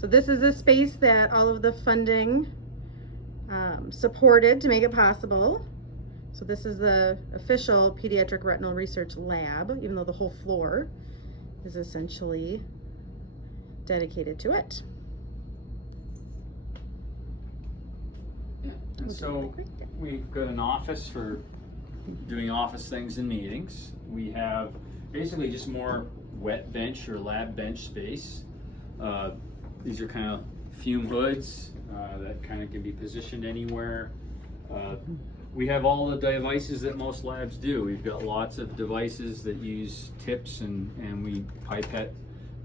So this is a space that all of the funding supported to make it possible. So this is the official Pediatric Retinal Research Lab, even though the whole floor is essentially dedicated to it. And so we've got an office for doing office things and meetings. We have basically just more wet bench or lab bench space. These are kind of fume hoods that kind of can be positioned anywhere. We have all the devices that most labs do. We've got lots of devices that use tips and we pipette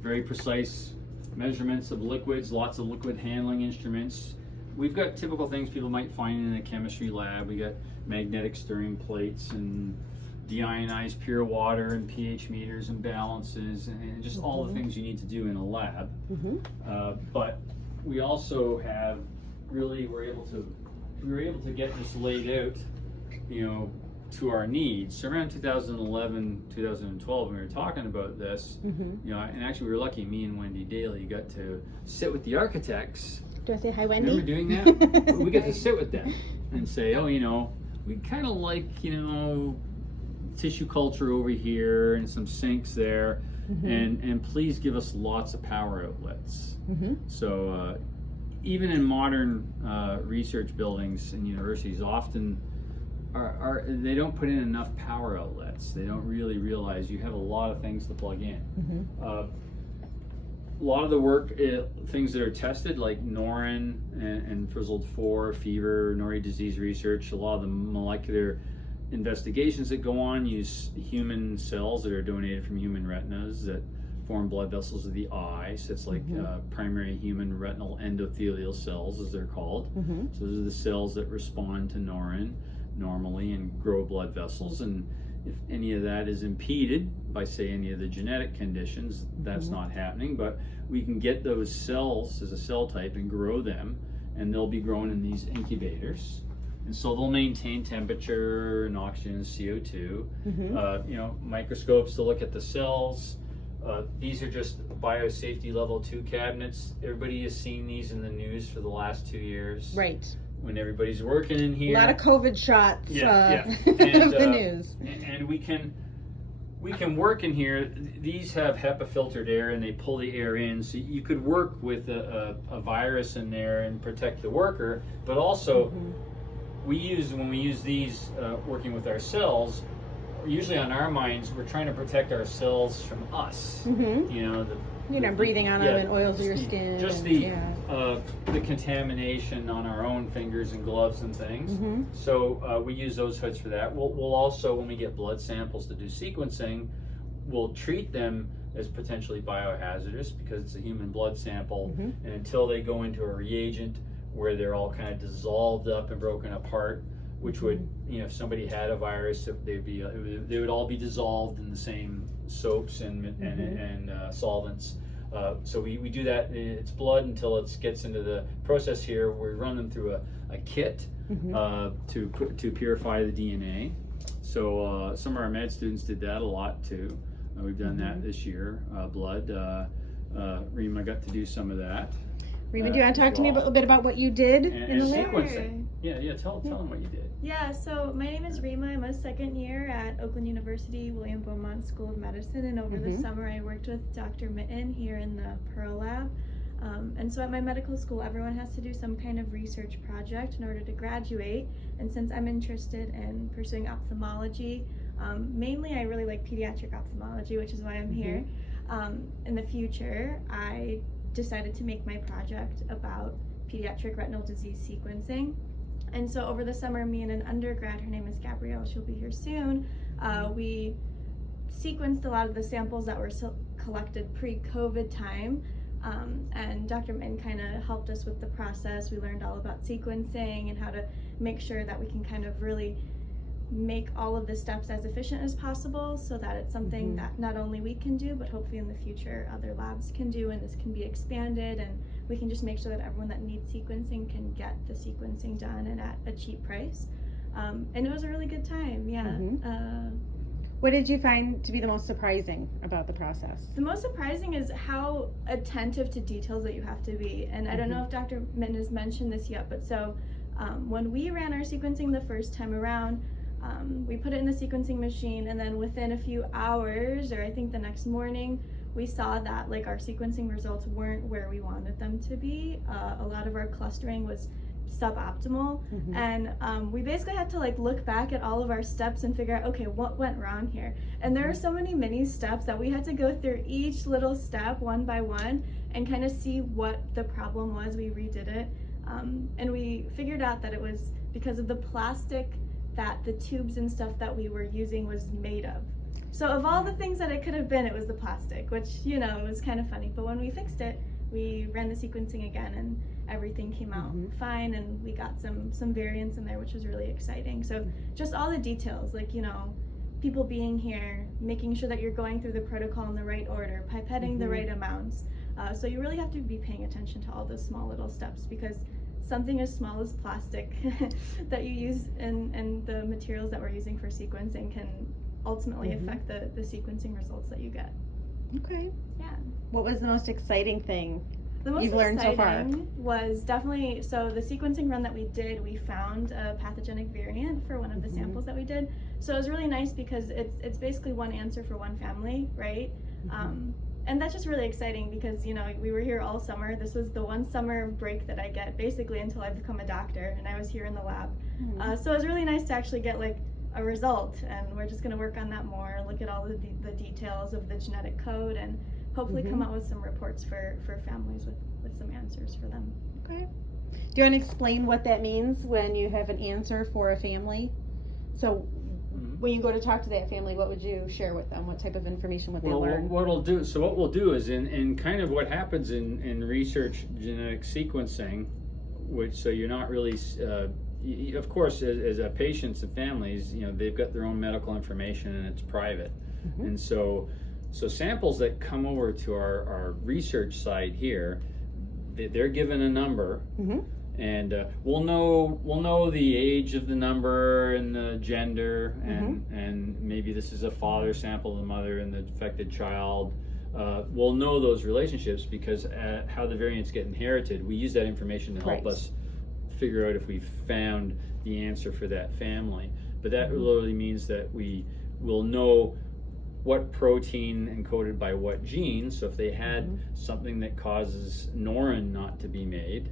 very precise measurements of liquids, lots of liquid handling instruments. We've got typical things people might find in a chemistry lab. We got magnetic stirring plates and deionized pure water and pH meters and balances and just all the things you need to do in a lab. But we also have we were able to get this laid out, you know, to our needs. So around 2011, 2012, when we were talking about this, you know, and actually we were lucky, me and Wendy Dailey got to sit with the architects. Do I say hi, Wendy? Remember doing that? We get to sit with them and say, oh, you know, we kind of like, you know, tissue culture over here and some sinks there, and please give us lots of power outlets. So even in modern research buildings and universities, often they don't put in enough power outlets. They don't really realize you have a lot of things to plug in. A lot of the work, things that are tested like Norin and Frizzled 4, fever, Nori disease research, a lot of the molecular investigations that go on use human cells that are donated from human retinas that form blood vessels of the eye. So it's like primary human retinal endothelial cells, as they're called. So those are the cells that respond to Norin normally and grow blood vessels. And if any of that is impeded by, say, any of the genetic conditions, that's not happening. But we can get those cells as a cell type and grow them, and they'll be grown in these incubators. And so they'll maintain temperature and oxygen and CO2. You know, microscopes to look at the cells. These are just biosafety level 2 cabinets. Everybody has seen these in the news for the last 2 years. Right. When everybody's working in here. A lot of COVID shots And, of the news. And we can work in here. These have HEPA filtered air and they pull the air in. So you could work with a virus in there and protect the worker. But also, when we use these working with our cells, usually on our minds, we're trying to protect our cells from us. You know, you're not breathing on them and oils of your skin. Just the contamination on our own fingers and gloves and things. So we use those hoods for that. We'll also, when we get blood samples to do sequencing, we'll treat them as potentially biohazardous because it's a human blood sample. And until they go into a reagent where they're all kind of dissolved up and broken apart, which would, you know, if somebody had a virus, they would all be dissolved in the same soaps and solvents. So we do that. It's blood until it gets into the process here. We run them through a kit to purify the DNA. So some of our med students did that a lot too. We've done that this year. Blood. Rima got to do some of that. Rima, do you want to talk to me a little bit about what you did in the lab? Sequencing. Yeah. Tell them what you did. Yeah, so my name is Rima. I'm a second year at Oakland University William Beaumont School of Medicine, and over the summer I worked with Dr. Mitton here in the Pearl Lab. And so at my medical school, everyone has to do some kind of research project in order to graduate. And since I'm interested in pursuing ophthalmology, mainly I really like pediatric ophthalmology, which is why I'm here. In the future, I decided to make my project about pediatric retinal disease sequencing. And so over the summer, me and an undergrad, her name is Gabrielle, she'll be here soon, we sequenced a lot of the samples that were collected pre-COVID time. And Dr. Mitton kind of helped us with the process. We learned all about sequencing and how to make sure that we can kind of really make all of the steps as efficient as possible so that it's something that not only we can do, but hopefully in the future other labs can do, and this can be expanded, and we can just make sure that everyone that needs sequencing can get the sequencing done and at a cheap price. And it was a really good time, What did you find to be the most surprising about the process? The most surprising is how attentive to details that you have to be. And I don't know if Dr. Mitton has mentioned this yet, but so when we ran our sequencing the first time around, we put it in the sequencing machine, and then within a few hours, or I think the next morning, we saw that like our sequencing results weren't where we wanted them to be. A lot of our clustering was suboptimal, and we basically had to like look back at all of our steps and figure out, okay, what went wrong here? And there are so many mini steps that we had to go through each little step one by one and kind of see what the problem was. We redid it, and we figured out that it was because of the plastic that the tubes and stuff that we were using was made of. So of all the things that it could have been, it was the plastic, which, you know, was kind of funny. But when we fixed it, we ran the sequencing again, and everything came out fine, and we got some variants in there, which was really exciting. So just all the details, like, you know, people being here, making sure that you're going through the protocol in the right order, pipetting the right amounts. So you really have to be paying attention to all those small little steps, because something as small as plastic that you use in the materials that we're using for sequencing can ultimately affect the sequencing results that you get. Okay. Yeah. What was the most exciting thing The most you've learned so far? exciting was definitely, so the sequencing run that we did, we found a pathogenic variant for one of the samples that we did. So it was really nice because it's basically one answer for one family, right? And that's just really exciting because, you know, we were here all summer. This was the one summer break that I get basically until I become a doctor, and I was here in the lab. So it was really nice to actually get like a result, and we're just going to work on that more, look at all the details of the genetic code, and hopefully come out with some reports for families with some answers for them. Okay. Do you want to explain what that means when you have an answer for a family? So when you go to talk to that family, what would you share with them? What type of information would they learn? What we'll do is in kind of what happens in research genetic sequencing, which, so you're not really, of course, as patients and families, you know, they've got their own medical information and it's private. And so samples that come over to our research site here, they're given a number, and we'll know the age of the number and the gender, and maybe this is a father sample, the mother, and the affected child. We'll know those relationships because how the variants get inherited, we use that information to help us figure out if we found the answer for that family. But that literally means that we will know what protein encoded by what gene. So if they had something that causes Norrin not to be made,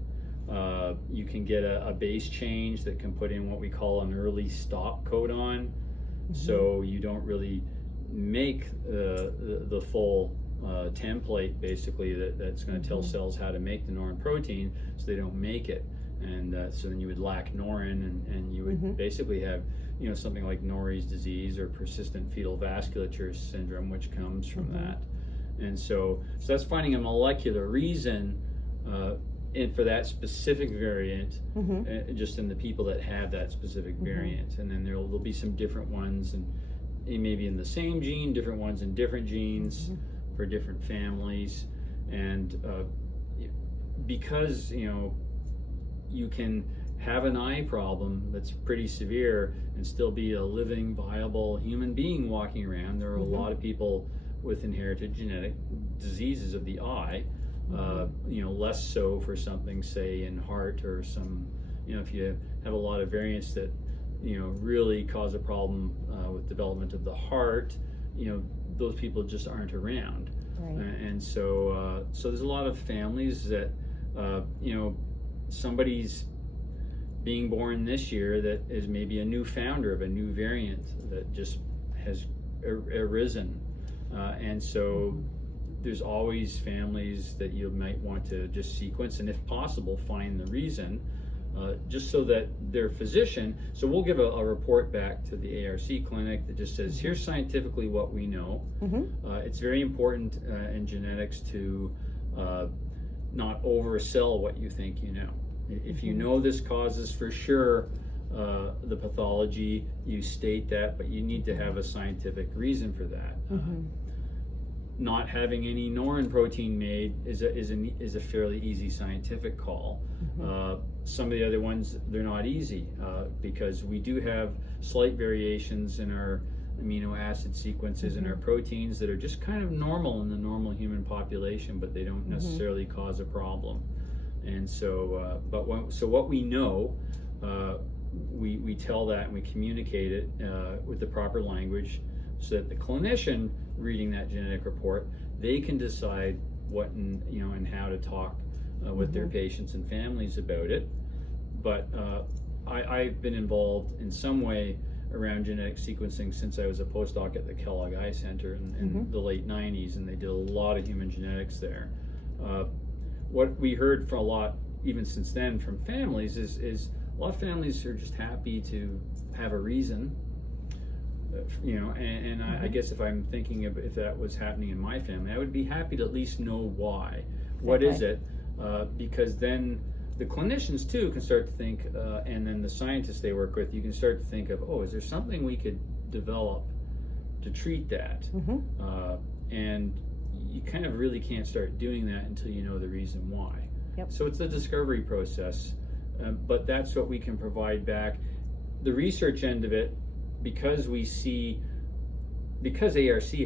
you can get a base change that can put in what we call an early stop codon. So you don't really make the full template basically that's going to tell cells how to make the Norrin protein, so they don't make it. And so then you would lack Norrin, and you would basically have, you know, something like Norrie's disease or persistent fetal vasculature syndrome, which comes from that. And so that's finding a molecular reason for that specific variant, just in the people that have that specific variant. And then there'll be some different ones, and maybe in the same gene, different ones in different genes for different families. And because, you know, you can have an eye problem that's pretty severe and still be a living, viable human being walking around. There are a lot of people with inherited genetic diseases of the eye, you know, less so for something, say, in heart or some, you know, if you have a lot of variants that, you know, really cause a problem with development of the heart, you know, those people just aren't around. And so there's a lot of families that, you know, somebody's being born this year that is maybe a new founder of a new variant that just has arisen, and so there's always families that you might want to just sequence, and if possible find the reason, just so that their physician, so we'll give a report back to the ARC clinic that just says, here's scientifically what we know. It's very important in genetics to not oversell what you think you know. If you know this causes for sure the pathology, you state that, but you need to have a scientific reason for that. Not having any Norrin protein made is a fairly easy scientific call. Some of the other ones, they're not easy because we do have slight variations in our amino acid sequences in our proteins that are just kind of normal in the normal human population, but they don't necessarily cause a problem. And so, so what we know, we tell that and we communicate it with the proper language, so that the clinician reading that genetic report, they can decide what and how to talk with their patients and families about it. But I've been involved in some way around genetic sequencing since I was a postdoc at the Kellogg Eye Center in the late 90s, and they did a lot of human genetics there. What we heard from a lot, even since then, from families is a lot of families are just happy to have a reason, and I guess if I'm thinking of if that was happening in my family, I would be happy to at least know why. What is it? Because then the clinicians too can start to think, and then the scientists they work with, you can start to think of, is there something we could develop to treat that? And you kind of really can't start doing that until you know the reason why. So it's a discovery process, but that's what we can provide back. The research end of it, because ARC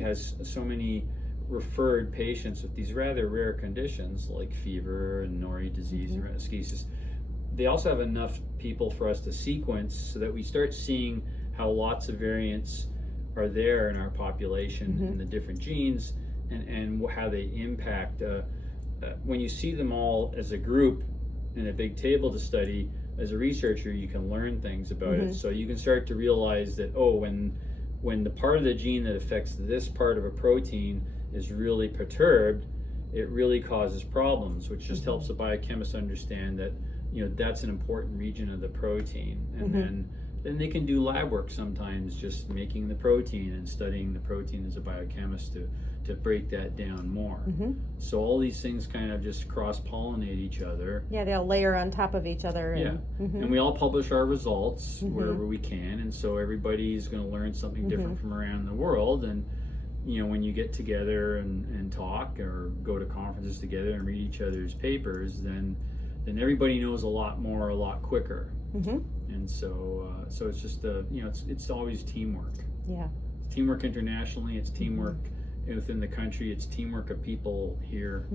has so many referred patients with these rather rare conditions like fever and Norrie disease and retinoschisis, they also have enough people for us to sequence so that we start seeing how lots of variants are there in our population and the different genes and how they impact. When you see them all as a group in a big table to study, as a researcher, you can learn things about it. So you can start to realize that, when the part of the gene that affects this part of a protein is really perturbed, it really causes problems, which just helps the biochemist understand that, that's an important region of the protein. And then they can do lab work sometimes, just making the protein and studying the protein as a biochemist to break that down more. So all these things kind of just cross-pollinate each other. Yeah, they'll layer on top of each other. And we all publish our results wherever we can, and so everybody's going to learn something different from around the world. And when you get together and talk or go to conferences together and read each other's papers, then everybody knows a lot more, a lot quicker. And so it's just it's always teamwork. It's teamwork internationally. It's teamwork within the country. It's teamwork of people here,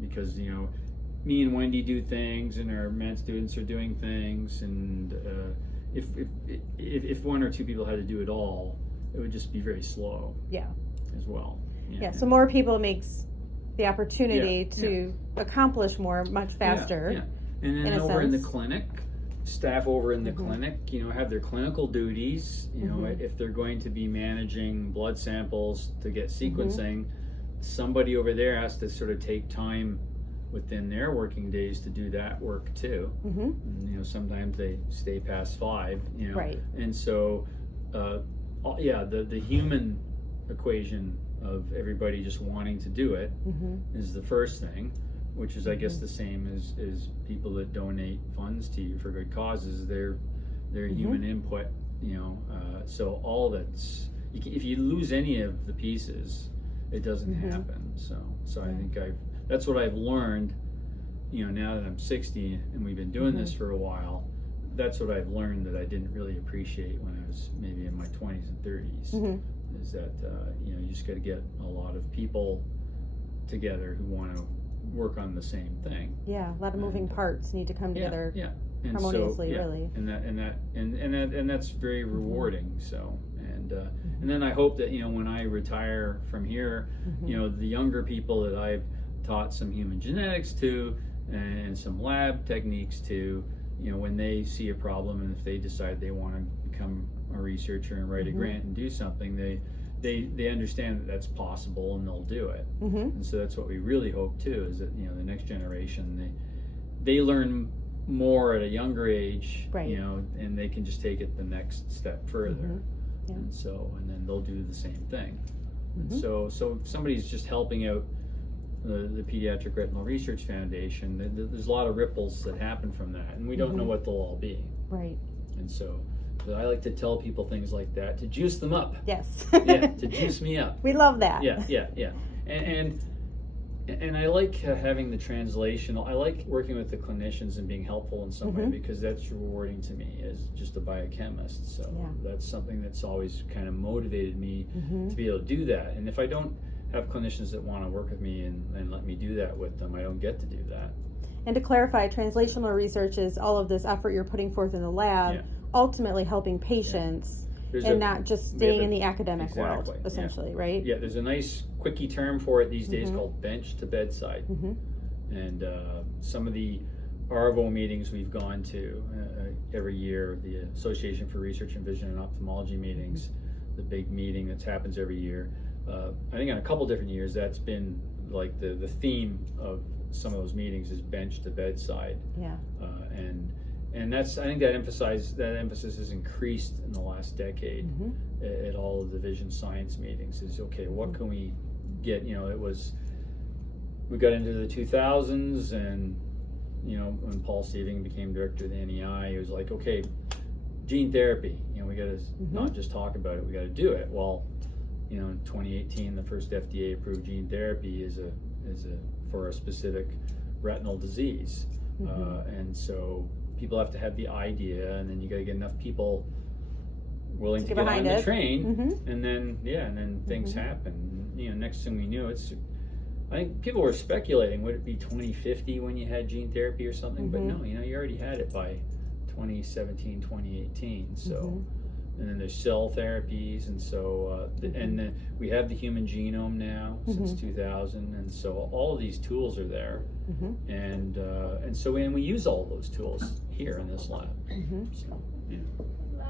because me and Wendy do things, and our med students are doing things, and if one or two people had to do it all, it would just be very slow. As well. So more people makes the opportunity to accomplish more much faster. And then over in the clinic, staff over in the clinic, have their clinical duties. If they're going to be managing blood samples to get sequencing, somebody over there has to sort of take time within their working days to do that work too. And, sometimes they stay past 5. And so, the human equation of everybody just wanting to do it is the first thing, which is I guess the same as people that donate funds to you for good causes. They're human input, so all that's, if you lose any of the pieces, it doesn't happen. So I think that's what I've learned, now that I'm 60 and we've been doing this for a while. That's what I've learned that I didn't really appreciate when I was maybe in my 20s and 30s. Is that you just got to get a lot of people together who want to work on the same thing. A lot of moving parts need to come together and harmoniously, really. And that's very rewarding. So and then I hope that when I retire from here, the younger people that I've taught some human genetics to and some lab techniques to, when they see a problem and if they decide they want to become a researcher and write a grant and do something, they understand that that's possible and they'll do it. And so that's what we really hope too, is that the next generation, they learn more at a younger age, and they can just take it the next step further. And then they'll do the same thing. And so if somebody's just helping out the Pediatric Retinal Research Foundation, there's a lot of ripples that happen from that, and we don't know what they'll all be. And so I like to tell people things like that to juice them up. To juice me up. We love that. And And I like having the translational. I like working with the clinicians and being helpful in some way, because that's rewarding to me as just a biochemist. So that's something that's always kind of motivated me to be able to do that. And if I don't have clinicians that want to work with me and let me do that with them, I don't get to do that. And to clarify, translational research is all of this effort you're putting forth in the lab, ultimately helping patients and not just staying in the academic world, essentially, right? Yeah, there's a nice quickie term for it these days called bench to bedside. And some of the ARVO meetings we've gone to every year, the Association for Research in Vision and Ophthalmology meetings, the big meeting that happens every year. I think in a couple different years, that's been like the theme of some of those meetings is bench to bedside. And that's, I think that emphasis has increased in the last decade at all of the vision science meetings. Is okay, what can we get? You know, we got into the 2000s, and you know, when Paul Steving became director of the NEI, he was like, okay, gene therapy. You know, we got to not just talk about it, we got to do it. Well, you know, in 2018, the first FDA-approved gene therapy is for a specific retinal disease, and so people have to have the idea, and then you got to get enough people willing to get on the train, and then things happen. You know, next thing we knew, I think people were speculating, would it be 2050 when you had gene therapy or something? But no, you know, you already had it by 2017, 2018. So, and then there's cell therapies, and so we have the human genome now since 2000, and so all of these tools are there, and so we use all those tools here in this lab. So, yeah.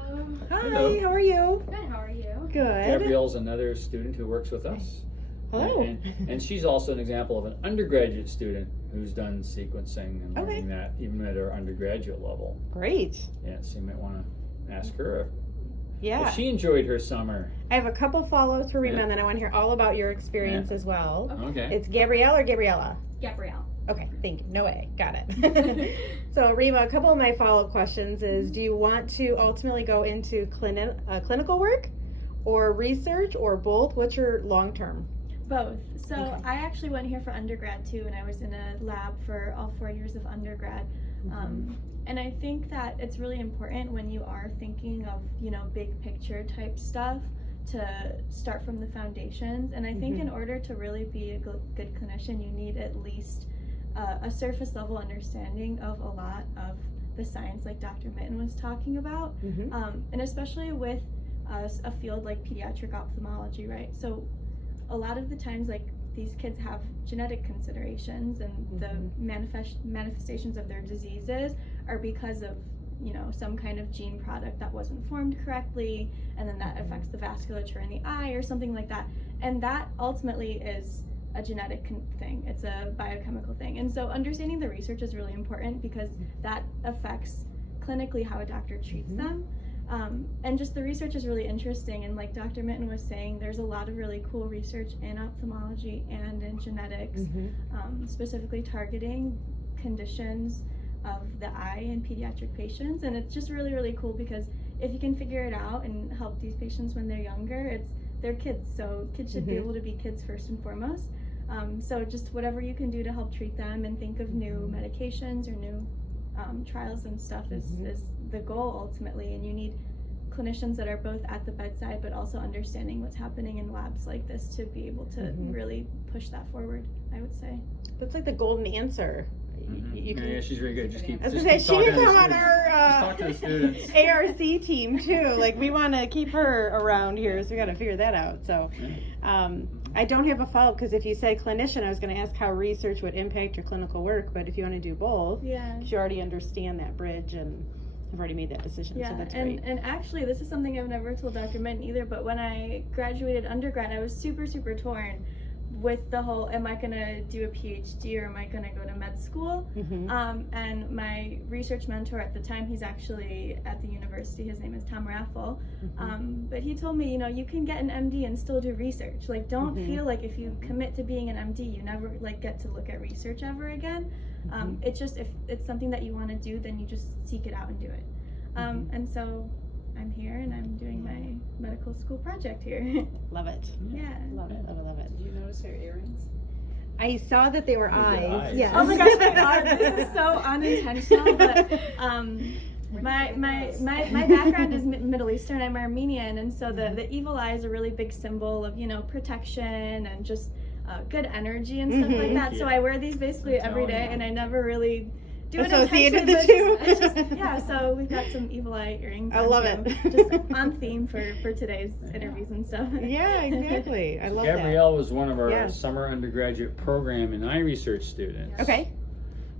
Hello. Hi, Hello. how are you? Good, how are you? Good. Gabrielle's another student who works with us. Hello. And she's also an example of an undergraduate student who's done sequencing and learning that even at her undergraduate level. Great. Yeah, so you might want to ask her if she enjoyed her summer. I have a couple follow-ups for Rima, and then I want to hear all about your experience as well. Okay. It's Gabrielle or Gabriella? Gabrielle. Okay, thank you. No way. Got it. So, Rima, a couple of my follow-up questions is, do you want to ultimately go into clinical work or research or both? What's your long-term? Both. So I actually went here for undergrad too, and I was in a lab for all 4 years of undergrad. And I think that it's really important when you are thinking of, you know, big picture type stuff to start from the foundations. And I think in order to really be a good clinician, you need at least a surface level understanding of a lot of the science like Dr. Mitton was talking about. And especially with a field like pediatric ophthalmology, right? So a lot of the times, like, these kids have genetic considerations, and the manifestations of their diseases are because of, you know, some kind of gene product that wasn't formed correctly, and then that affects the vasculature in the eye or something like that. And that ultimately is a genetic thing. It's a biochemical thing. And so understanding the research is really important, because that affects clinically how a doctor treats them. And just the research is really interesting, and like Dr. Mitton was saying, there's a lot of really cool research in ophthalmology and in genetics, specifically targeting conditions of the eye in pediatric patients. And it's just really, really cool, because if you can figure it out and help these patients when they're younger, they're kids, so kids should be able to be kids first and foremost. So just whatever you can do to help treat them and think of new medications or new trials and stuff is the goal ultimately. And you need clinicians that are both at the bedside but also understanding what's happening in labs like this to be able to really push that forward, I would say. That's like the golden answer. You can, yeah, she's very good. Just keep. I was gonna say, she can come on our talk to the students. ARC team too. Like, we want to keep her around here, so we got to figure that out. So, I don't have a follow-up, because if you said clinician, I was going to ask how research would impact your clinical work. But if you want to do both, you already understand that bridge and have already made that decision. So that's great. And actually, this is something I've never told Dr. Mitton either. But when I graduated undergrad, I was super torn with the whole, am I going to do a PhD or am I going to go to med school? And my research mentor at the time, he's actually at the university, his name is Tom Raffel, but he told me, you know, you can get an MD and still do research. Like, don't feel like if you commit to being an MD, you never like get to look at research ever again. It's just, if it's something that you want to do, then you just seek it out and do it. And so I'm here and I'm doing my medical school project here. Love it. Yeah. Love it. Did you notice her earrings? I saw that they were eyes. Yeah. Oh my gosh, my God, this is so unintentional, but my background is Middle Eastern. I'm Armenian, and so the evil eye is a really big symbol of, protection and just good energy and stuff like that. So I wear these basically every day, and I never really do it associated the intentionally, two. but it's just, yeah, so we've got some evil eye earrings. I love it. Just on theme for today's interviews and stuff. Yeah, exactly. I love Gabrielle was one of our Yeah. summer undergraduate program and eye research students. that. Okay.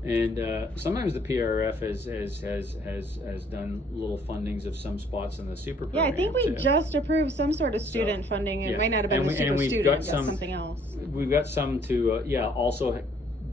And sometimes the PRRF has done little fundings of some spots in the super Yeah, program. I think we too. just approved some sort of student funding. It yeah. might not have been And a super we've student, got but some- something else. We've got some to also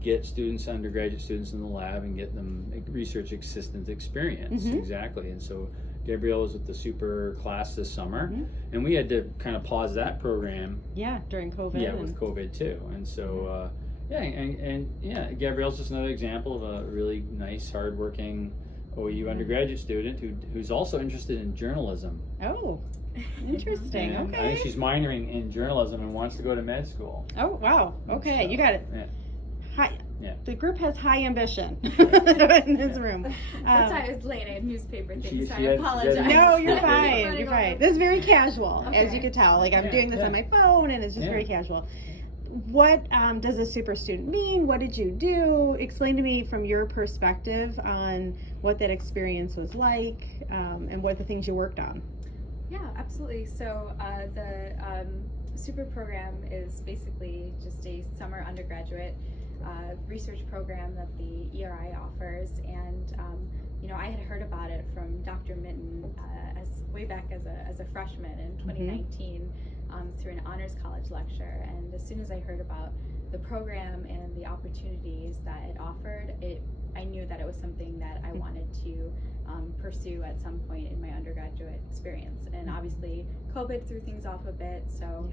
get students, undergraduate students in the lab and get them research assistant experience. Exactly. And so Gabrielle was with the super class this summer, and we had to kind of pause that program. Yeah, during COVID. Yeah, with COVID too. And so Gabrielle's just another example of a really nice, hardworking OU undergraduate student who's also interested in journalism. Oh, interesting. And Okay. I think she's minoring in journalism and wants to go to med school. Oh, wow. Okay, So, you got it. Yeah. High. Yeah. The group has high ambition in this room. That's why I was late. I had newspaper things, so I she had- apologize. No, you're Yeah. fine. You're fine. This is very casual, as Okay. you can tell. Like I'm Yeah, doing this yeah. on my phone, and it's just Yeah. very casual. What does a super student mean? What did you do? Explain to me from your perspective on what that experience was like, and what the things you worked on. Yeah, absolutely. So the super program is basically just a summer undergraduate research program that the ERI offers, and I had heard about it from Dr. Mitton way back as a freshman in 2019 through an honors college lecture. And as soon as I heard about the program and the opportunities that it offered, I knew that it was something that I wanted to pursue at some point in my undergraduate experience. And obviously COVID threw things off a bit, so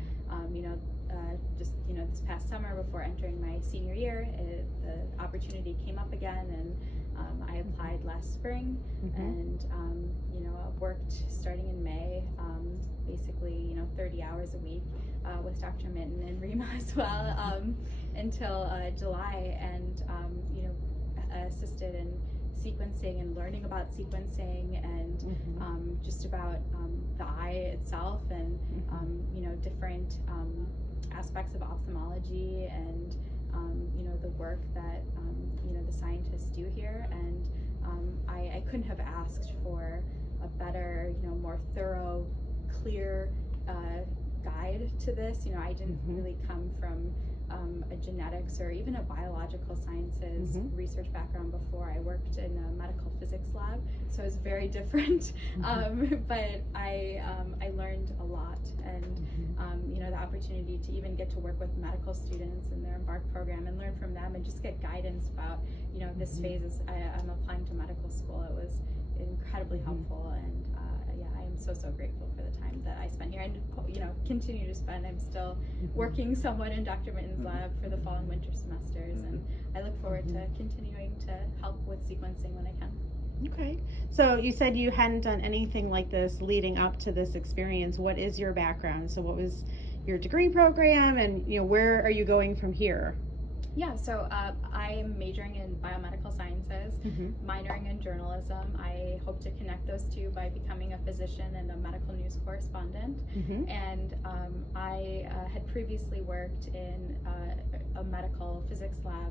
this past summer before entering my senior year, the opportunity came up again, and I applied last spring, and worked starting in May, basically 30 hours a week with Dr. Mitton and Rima as well, until July, and assisted in sequencing and learning about sequencing and just about the eye itself, and different aspects of ophthalmology, and the work that the scientists do here. And I couldn't have asked for a better, more thorough, clear guide to this. I didn't really come from a genetics or even a biological sciences research background before. I worked in a medical physics lab, so it was very different. But I learned a lot, and the opportunity to even get to work with medical students in their Embark program and learn from them and just get guidance about this phase as I'm applying to medical school. It was incredibly helpful, and I am so grateful for the time that I spent here, and continue to spend. I'm still working somewhat in Dr. Mitton's lab for the fall and winter semesters, and I look forward to continuing to help with sequencing when I can. Okay. So you said you hadn't done anything like this leading up to this experience. What is your background? So what was your degree program, and where are you going from here? Yeah, so I am majoring in biomedical sciences, minoring in journalism. I hope to connect those two by becoming a physician and a medical news correspondent. And I had previously worked in a medical physics lab,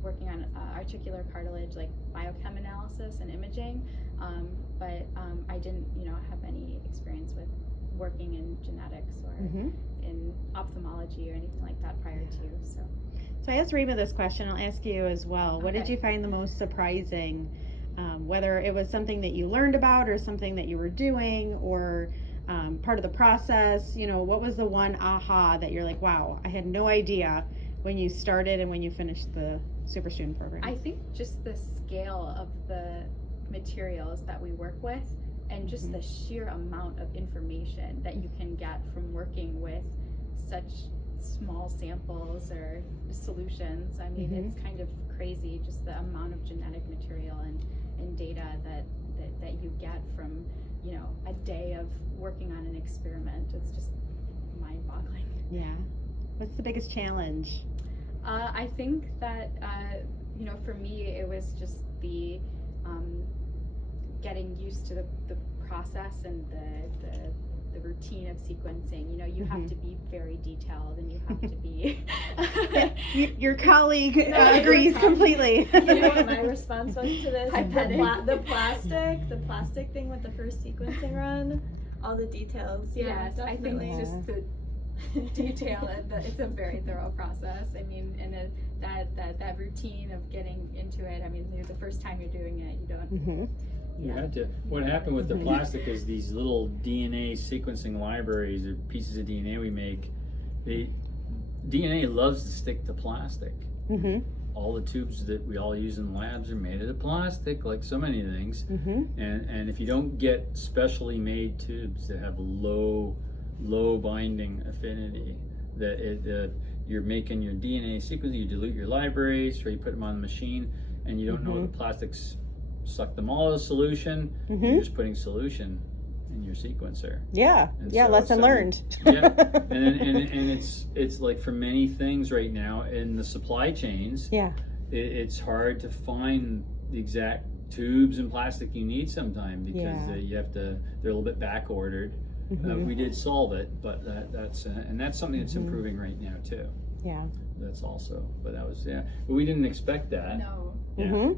working on articular cartilage, like biochem analysis and imaging. But I didn't, have any experience with working in genetics or in ophthalmology or anything like that prior to. So I asked Rima this question. I'll ask you as well. What did you find the most surprising, whether it was something that you learned about or something that you were doing, or part of the process? What was the one aha that you're like, wow, I had no idea when you started and when you finished the super student program? I think just the scale of the materials that we work with, and just the sheer amount of information that you can get from working with such small samples or solutions. I mean, it's kind of crazy, just the amount of genetic material and data that you get from, a day of working on an experiment. It's just mind-boggling. Yeah. What's the biggest challenge? I think that, you know, for me, it was just the getting used to the process and the routine of sequencing. You know, you have to be very detailed, and you have to be. Your colleague agrees completely. You know what my response was to this? The plastic thing with the first sequencing run, all the details. Yeah, Yes, I think definitely. just the detail. It's a very thorough process. I mean, and that routine of getting into it. I mean, the first time you're doing it, you don't. You had to. What happened with the plastic is these little DNA sequencing libraries or pieces of DNA we make, DNA loves to stick to plastic. All the tubes that we all use in labs are made out of plastic, like so many things. And if you don't get specially made tubes that have low binding affinity, that you're making your DNA sequence, you dilute your libraries, or you put them on the machine, and you don't know the plastics suck them all out of solution. You're just putting solution in your sequencer. Yeah, And yeah, so lesson learned. Yeah, and it's like for many things right now in the supply chains. Yeah. It's hard to find the exact tubes and plastic you need sometimes because you have to. They're a little bit back ordered. We did solve it, but that's something that's improving right now too. Yeah. That's also, but that was but we didn't expect that. No. Yeah.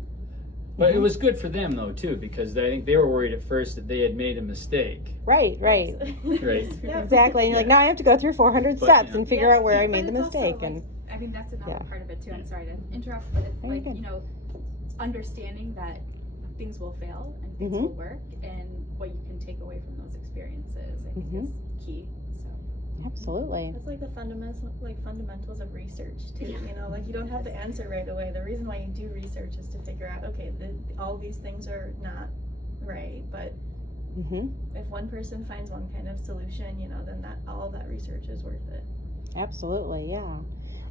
But it was good for them though too, because I think they were worried at first that they had made a mistake. Right. Right. Exactly. And you're like, now I have to go through 400 But, steps yeah. and figure out where I But made the it's also, mistake. like, And I mean, that's another Yeah. part of it too. I'm sorry to interrupt, but it's Oh, you're like, good. you know, understanding that things will fail and things will work, and what you can take away from those experiences, I think is key. So absolutely. It's like the fundamentals of research too. You know, like you don't have the answer right away. The reason why you do research is to figure out, okay, all these things are not right, but if one person finds one kind of solution, you know, then all of that research is worth it. Absolutely. Yeah.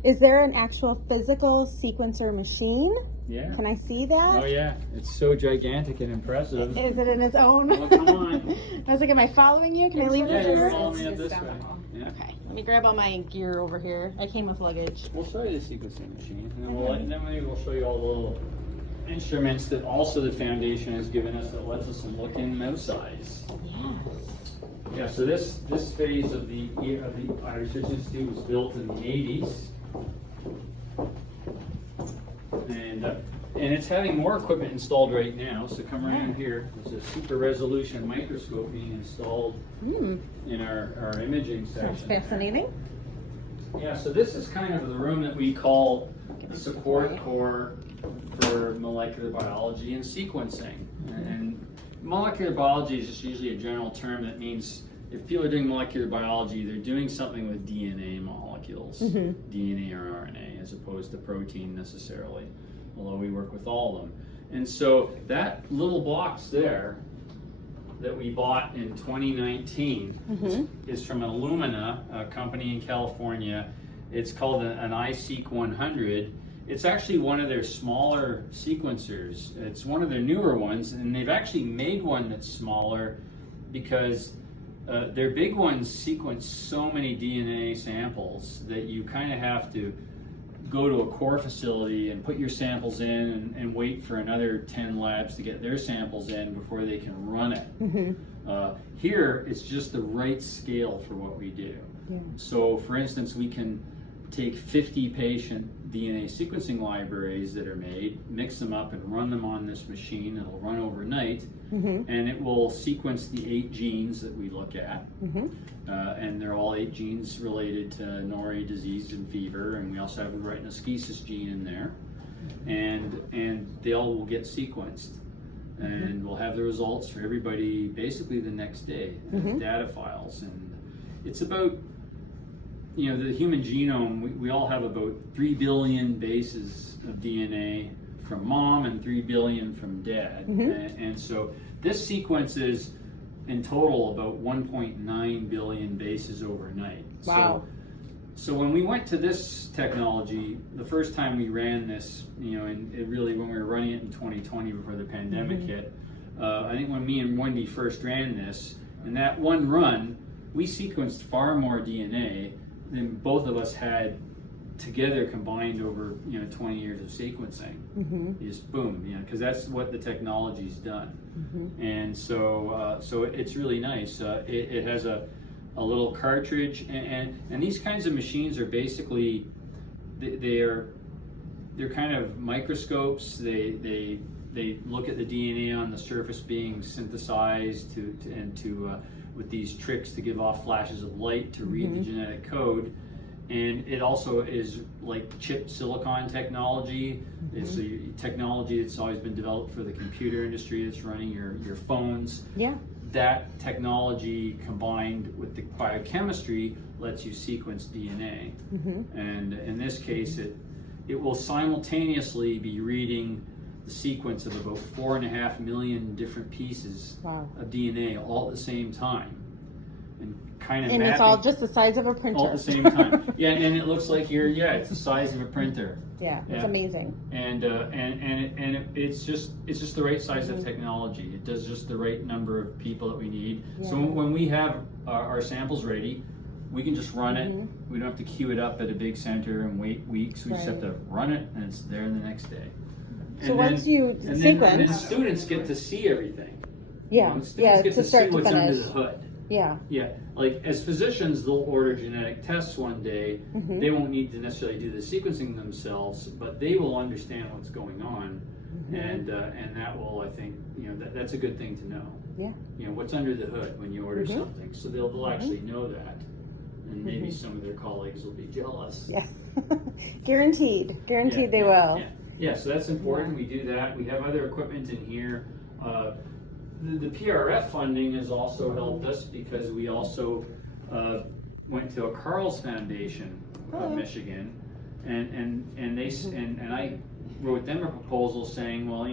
Is there an actual physical sequencer machine? Yeah. Can I see that? Oh yeah, it's so gigantic and impressive. Is it in its own? Oh, come on. I was like, am I following you? Can I leave Yeah, it you're here? following me up this way. Yeah. Okay, let me grab all my gear over here. I came with luggage. We'll show you the sequencing machine, and then maybe we'll show you all the little instruments that also the foundation has given us that lets us look in mouse size. Yeah. So this phase of the Irish Research Institute was built in the 80s. And it's having more equipment installed right now. So come around here. There's a super resolution microscope being installed in our imaging section. Sounds fascinating. Yeah, so this is kind of the room that we call the support core for molecular biology and sequencing. And molecular biology is just usually a general term that means if people are doing molecular biology, they're doing something with DNA molecules, DNA or RNA, as opposed to protein necessarily, although we work with all of them. And so that little box there that we bought in 2019 is from Illumina, a company in California. It's called an iSeq 100. It's actually one of their smaller sequencers. It's one of their newer ones, and they've actually made one that's smaller because their big ones sequence so many DNA samples that you kind of have to go to a core facility and put your samples in and wait for another 10 labs to get their samples in before they can run it. Here, it's just the right scale for what we do. So, for instance, we can take 50 patient DNA sequencing libraries that are made, mix them up and run them on this machine. It'll run overnight, and it will sequence the 8 genes that we look at. And they're all 8 genes related to Nori disease and fever, and we also have a retinoschisis gene in there. And they all will get sequenced. And we'll have the results for everybody basically the next day as data files. And it's about, you know, the human genome, we all have about 3 billion bases of DNA from mom and 3 billion from dad. And so this sequence is in total about 1.9 billion bases overnight. Wow. So when we went to this technology, the first time we ran this, you know, and it really when we were running it in 2020 before the pandemic hit, I think when me and Wendy first ran this, in that one run, we sequenced far more DNA then both of us had together combined over 20 years of sequencing. You just boom, because that's what the technology's done. And so it's really nice. It has a little cartridge, and these kinds of machines are basically they're kind of microscopes. They look at the DNA on the surface being synthesized with these tricks to give off flashes of light to read the genetic code. And it also is like chip silicon technology. It's a technology that's always been developed for the computer industry that's running your phones. Yeah. That technology combined with the biochemistry lets you sequence DNA. And in this case, it will simultaneously be reading the sequence of about 4.5 million different pieces of DNA all at the same time. And it's all just the size of a printer. All at the same time. Yeah, and it looks like it's the size of a printer. Yeah, it's amazing. And it's just the right size of technology. It does just the right number of people that we need. Yeah. So when we have our samples ready, we can just run it. We don't have to queue it up at a big center and wait weeks. We just have to run it, and it's there the next day. So once you sequence, then students get to see everything. Yeah, Students get to see what's under finish. the hood. Yeah. Yeah, like as physicians, they'll order genetic tests one day. They won't need to necessarily do the sequencing themselves, but they will understand what's going on, and that will, I think, that's a good thing to know. Yeah. What's under the hood when you order something, so they'll actually know that, and maybe some of their colleagues will be jealous. Yeah. Guaranteed they will. Yeah. So that's important. We do that. We have other equipment in here. The PRRF funding has also helped us because we also went to a Carl's Foundation of Michigan, and I wrote them a proposal saying, well,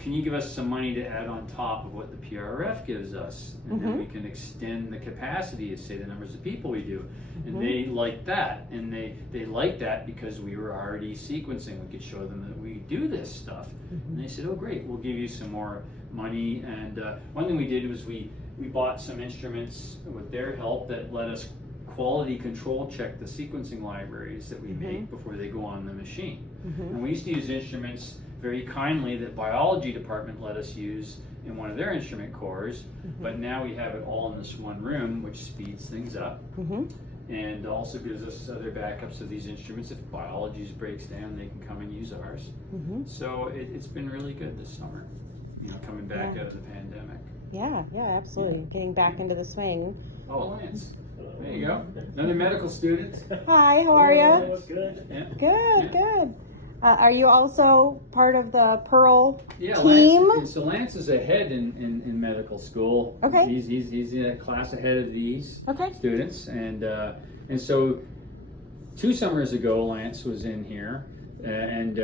can you give us some money to add on top of what the PRRF gives us, and then we can extend the capacity to say the numbers of people we do. And they like that, and they like that because we were already sequencing. We could show them that we do this stuff, and they said, oh great, we'll give you some more money. And one thing we did was we bought some instruments with their help that let us quality control check the sequencing libraries that we make before they go on the machine. And we used to use instruments very kindly that biology department let us use in one of their instrument cores, but now we have it all in this one room, which speeds things up and also gives us other backups of these instruments. If biology breaks down, they can come and use ours. So it's been really good this summer, coming back out of the pandemic. Yeah, absolutely. Getting back into the swing. Oh, Lance. There you go. Another medical student. Hi, how are you? Good. Yeah. Good. Are you also part of the Pearl team? team? So Lance is ahead in medical school. Okay. He's in a class ahead of these students, and so 2 summers ago Lance was in here, and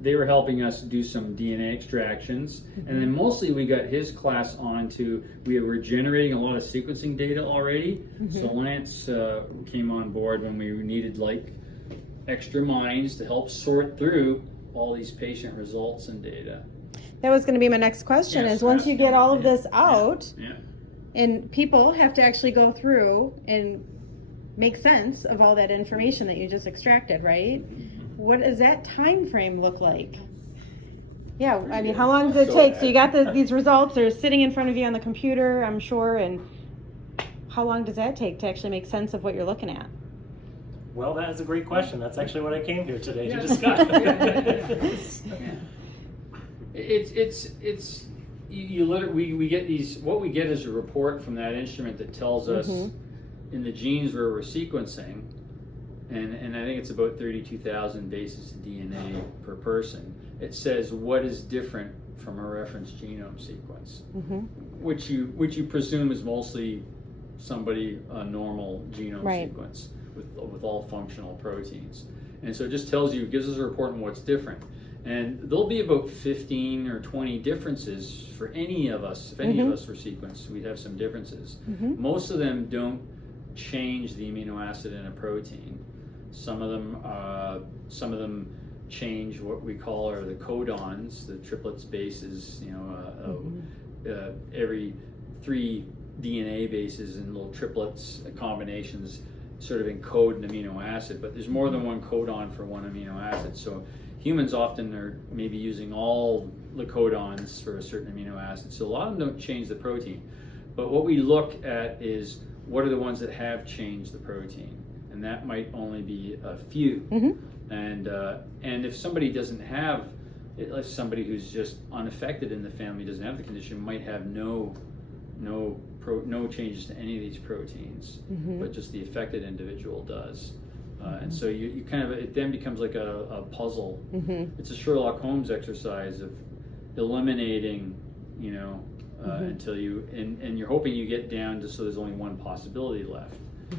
they were helping us do some DNA extractions, and then mostly we got his class on to, we were generating a lot of sequencing data already, so Lance came on board when we needed extra minds to help sort through all these patient results and data. That was going to be my next question, is once you get all of this out, and people have to actually go through and make sense of all that information that you just extracted, right? What does that time frame look like? Yeah, I mean, how long does it take? So you got these results, they're sitting in front of you on the computer, I'm sure, and how long does that take to actually make sense of what you're looking at? Well, that is a great question. That's actually what I came here today to discuss. We get these. What we get is a report from that instrument that tells us in the genes where we're sequencing, and I think it's about 32,000 bases of DNA per person. It says what is different from a reference genome sequence, which you presume is mostly a normal genome sequence with all functional proteins. And so it just tells you, it gives us a report on what's different. And there'll be about 15 or 20 differences for any of us. If any of us were sequenced, we'd have some differences. Most of them don't change the amino acid in a protein. Some of them change what we call the codons, the triplets bases, every 3 DNA bases and little triplets combinations sort of encode an amino acid, but there's more than one codon for one amino acid. So humans often are maybe using all the codons for a certain amino acid. So a lot of them don't change the protein. But what we look at is what are the ones that have changed the protein, and that might only be a few. And if somebody doesn't have, if somebody who's just unaffected in the family doesn't have the condition, might have no changes to any of these proteins, but just the affected individual does. And so you kind of, it then becomes like a puzzle. It's a Sherlock Holmes exercise of eliminating, until you, and you're hoping you get down to so there's only one possibility left.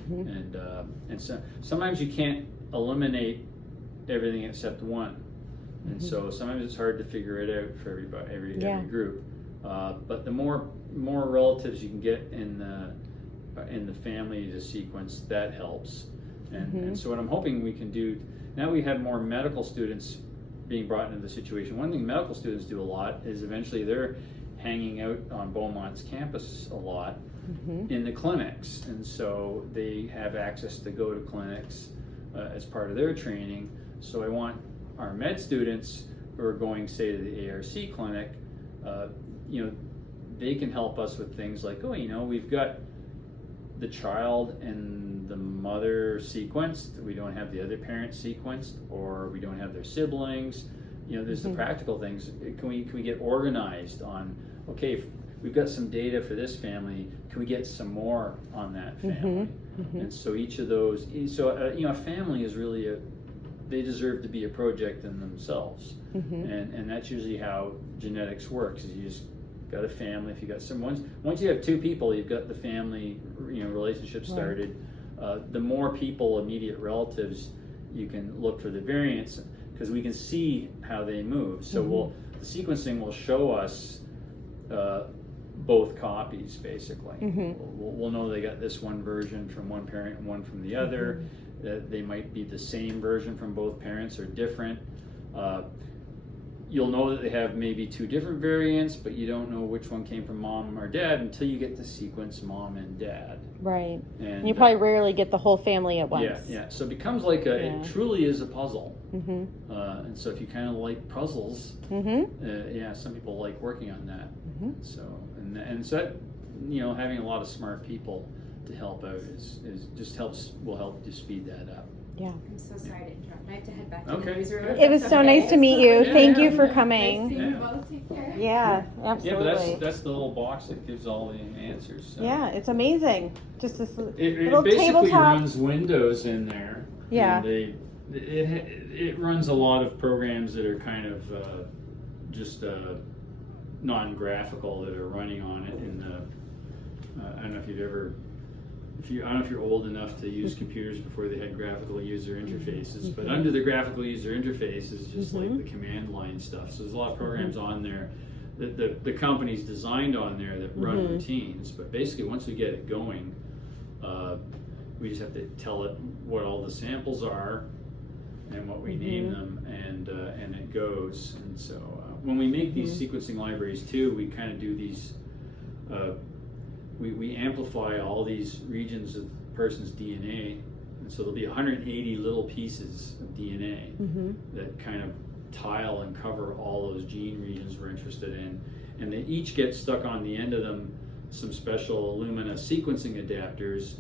And so sometimes you can't eliminate everything except one. And so sometimes it's hard to figure it out for everybody, every group. But the more relatives you can get in the family to sequence, that helps. And so what I'm hoping we can do, now we have more medical students being brought into the situation. One thing medical students do a lot is eventually they're hanging out on Beaumont's campus a lot in the clinics. And so they have access to go to clinics as part of their training. So I want our med students who are going, say, to the ARC clinic, they can help us with things like, we've got the child and the mother sequenced, we don't have the other parent sequenced, or we don't have their siblings. There's the practical things. Can we get organized on, okay, if we've got some data for this family, can we get some more on that family? And so each of those, a family is really they deserve to be a project in themselves. And that's usually how genetics works, is you just got a family. If you got once you have two people, you've got the family relationship started. The more people, immediate relatives, you can look for the variants, because we can see how they move. So the sequencing will show us both copies, basically. We'll know they got this one version from one parent and one from the other. They might be the same version from both parents or different. You'll know that they have maybe two different variants, but you don't know which one came from mom or dad until you get to sequence mom and dad. Right. And you probably rarely get the whole family at once. Yeah. So it becomes like it truly is a puzzle. And so if you kind of like puzzles, some people like working on that. So so that, having a lot of smart people to help out will help to speed that up. Yeah. I'm so sorry to interrupt. I have to head back to Okay. the newsroom. It was so nice to meet you. Thank you for coming. Nice seeing you both. Take care. Yeah, absolutely. Yeah, but that's the little box that gives all the answers. So. Yeah, it's amazing. Just this It little basically tabletop. runs Windows in there. Yeah. And it runs a lot of programs that are kind of just non-graphical that are running on it. In the I don't know if you've ever. I don't know if you're old enough to use computers before they had graphical user interfaces, but under the graphical user interface is just like the command line stuff. So there's a lot of programs on there that the company's designed on there that run routines. But basically, once we get it going, we just have to tell it what all the samples are and what we name them, and it goes. And so when we make these sequencing libraries too, we kind of do these. We amplify all these regions of the person's DNA, and so there'll be 180 little pieces of DNA that kind of tile and cover all those gene regions we're interested in, and they each get stuck on the end of them some special Illumina sequencing adapters,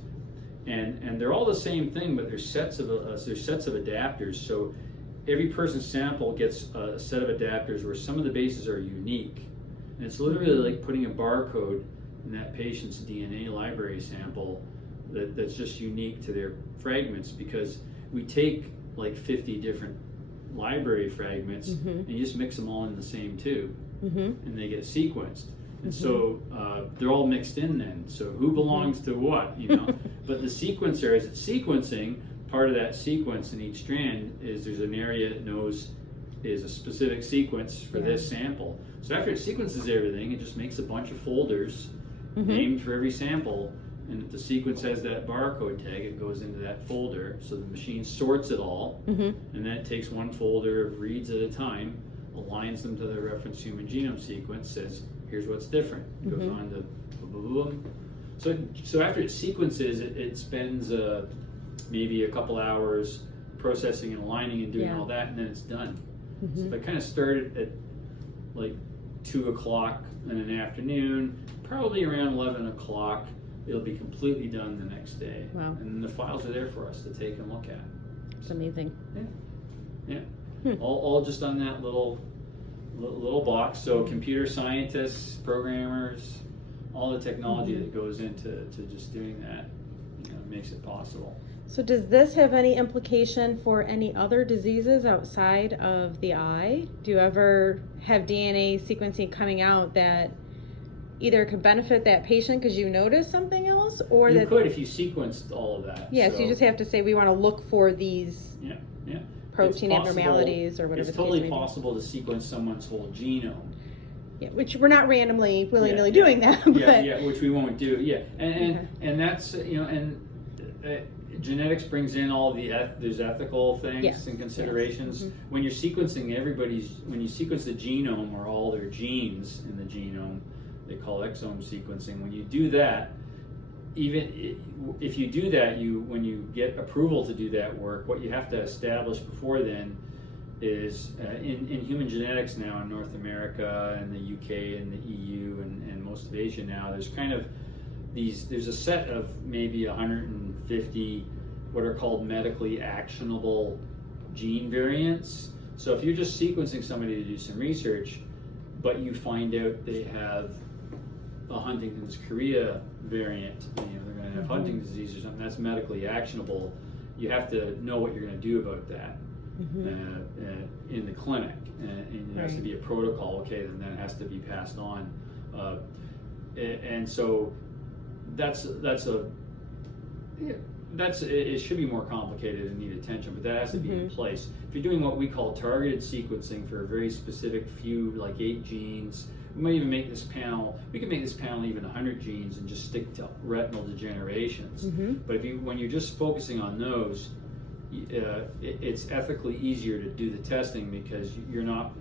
and they're all the same thing, but there's sets of adapters. So every person's sample gets a set of adapters where some of the bases are unique, and it's literally like putting a barcode in that patient's DNA library sample that's just unique to their fragments, because we take like 50 different library fragments and you just mix them all in the same tube and they get sequenced. And so they're all mixed in then. So who belongs to what, But the sequencer, as it's sequencing, part of that sequence in each strand is there's an area it knows is a specific sequence for this sample. So after it sequences everything, it just makes a bunch of folders named for every sample, and if the sequence has that barcode tag, it goes into that folder. So the machine sorts it all, and then it takes one folder of reads at a time, aligns them to the reference human genome sequence, says, here's what's different. It goes on to boom, boom, boom. So after it sequences, it spends maybe a couple hours processing and aligning and doing Yeah. all that, and then it's done. Mm-hmm. So if I kind of started at like 2 o'clock in an afternoon, probably around 11 o'clock, it'll be completely done the next day. Wow. And the files are there for us to take and look at. It's amazing. Yeah. Hmm. All just on that little box. So computer scientists, programmers, all the technology that goes into just doing that, makes it possible. So does this have any implication for any other diseases outside of the eye? Do you ever have DNA sequencing coming out that either could benefit that patient because you noticed something else, or You that could if you sequenced all of that. so you just have to say we want to look for these Yeah. protein It's possible- abnormalities or whatever It's the case totally may be. possible to sequence someone's whole genome. Yeah, which we're not randomly willy-nilly Yeah. doing that. But Yeah, which we won't do. Yeah, and Okay. and that's genetics brings in all there's ethical things Yes. and considerations. Yes. When you're sequencing when you sequence the genome or all their genes in the genome, they call exome sequencing. When you do that, even if you do that, when you get approval to do that work, what you have to establish before then is in human genetics now in North America and the UK and the EU and most of Asia now, there's kind of there's a set of maybe 150 what are called medically actionable gene variants. So if you're just sequencing somebody to do some research, but you find out they have a Huntington's chorea variant, they're going to have Huntington's disease or something, that's medically actionable. You have to know what you're going to do about that in the clinic, and there has to be a protocol. Okay, then that has to be passed on, and so it should be more complicated and need attention, but that has to be in place. If you're doing what we call targeted sequencing for a very specific few, like 8 genes, we might even make this panel. We can make this panel even 100 genes and just stick to retinal degenerations. But when you're just focusing on those, it's ethically easier to do the testing because you're not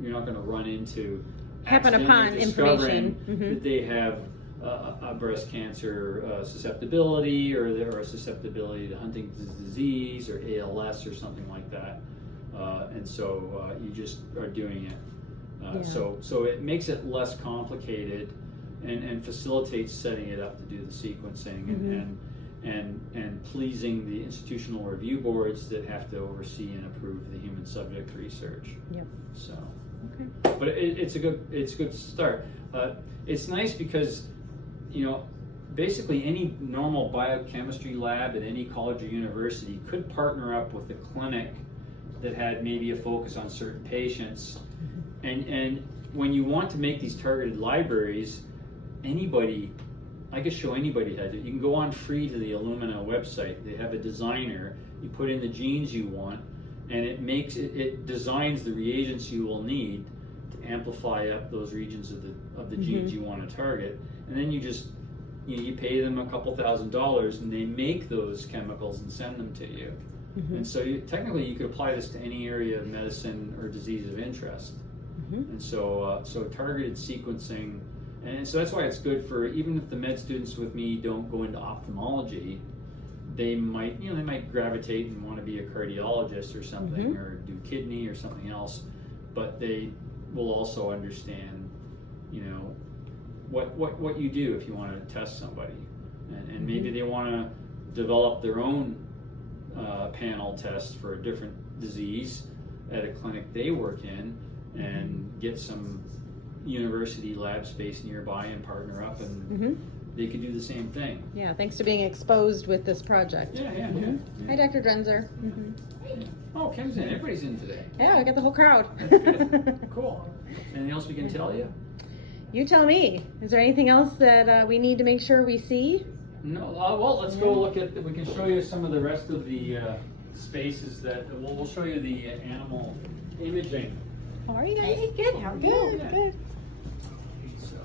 going to run into accidentally discovering that they have a breast cancer susceptibility or a susceptibility to Huntington's disease or ALS or something like that, and so you just are doing it. So it makes it less complicated and facilitates setting it up to do the sequencing and pleasing the institutional review boards that have to oversee and approve the human subject research. So, but it's a good start. It's nice because basically any normal biochemistry lab at any college or university could partner up with a clinic that had maybe a focus on certain patients. And when you want to make these targeted libraries, I could show anybody how to. You can go on free to the Illumina website. They have a designer. You put in the genes you want, and it designs the reagents you will need to amplify up those regions of the genes you want to target. And then you pay them a couple $1,000s, and they make those chemicals and send them to you. And so technically you could apply this to any area of medicine or disease of interest. And so targeted sequencing, and so that's why it's good for, even if the med students with me don't go into ophthalmology, they might gravitate and want to be a cardiologist or something, or do kidney or something else, but they will also understand, what you do if you want to test somebody, and maybe they want to develop their own panel test for a different disease at a clinic they work in, and get some university lab space nearby and partner up, and they could do the same thing. Yeah, thanks to being exposed with this project. Yeah. Hi, Dr. Drenser. Oh, Kim's in. Everybody's in today. Yeah, we got the whole crowd. That's good. Cool. Anything else we can tell you? You tell me. Is there anything else that we need to make sure we see? No. Well, let's go look at. We can show you some of the rest of the spaces that we'll show you the animal imaging. How are you guys? Hey, good. How are you? Good. So,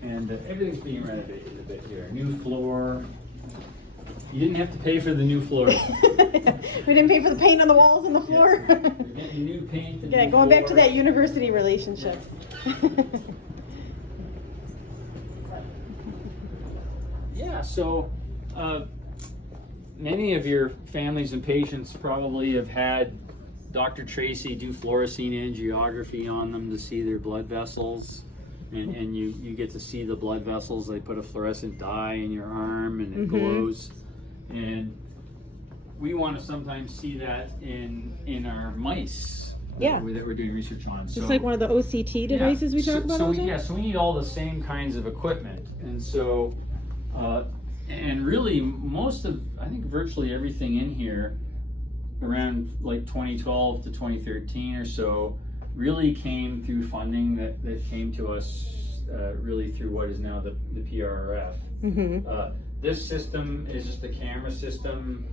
and everything's being renovated a bit here. New floor. You didn't have to pay for the new floor. We didn't pay for the paint on the walls and the floor. You're getting new paint. And Yeah, new going back to floor. that university relationship. Yeah, so many of your families and patients probably have had Dr. Tracy do fluorescein angiography on them to see their blood vessels. And you get to see the blood vessels. They put a fluorescent dye in your arm and it glows. And we want to sometimes see that in our mice that we're doing research on. It's like one of the OCT devices we talk about all the time? So we need all the same kinds of equipment. And so, and really I think virtually everything in here around like 2012 to 2013 or so really came through funding that came to us really through what is now the PRRF. This system is just a camera system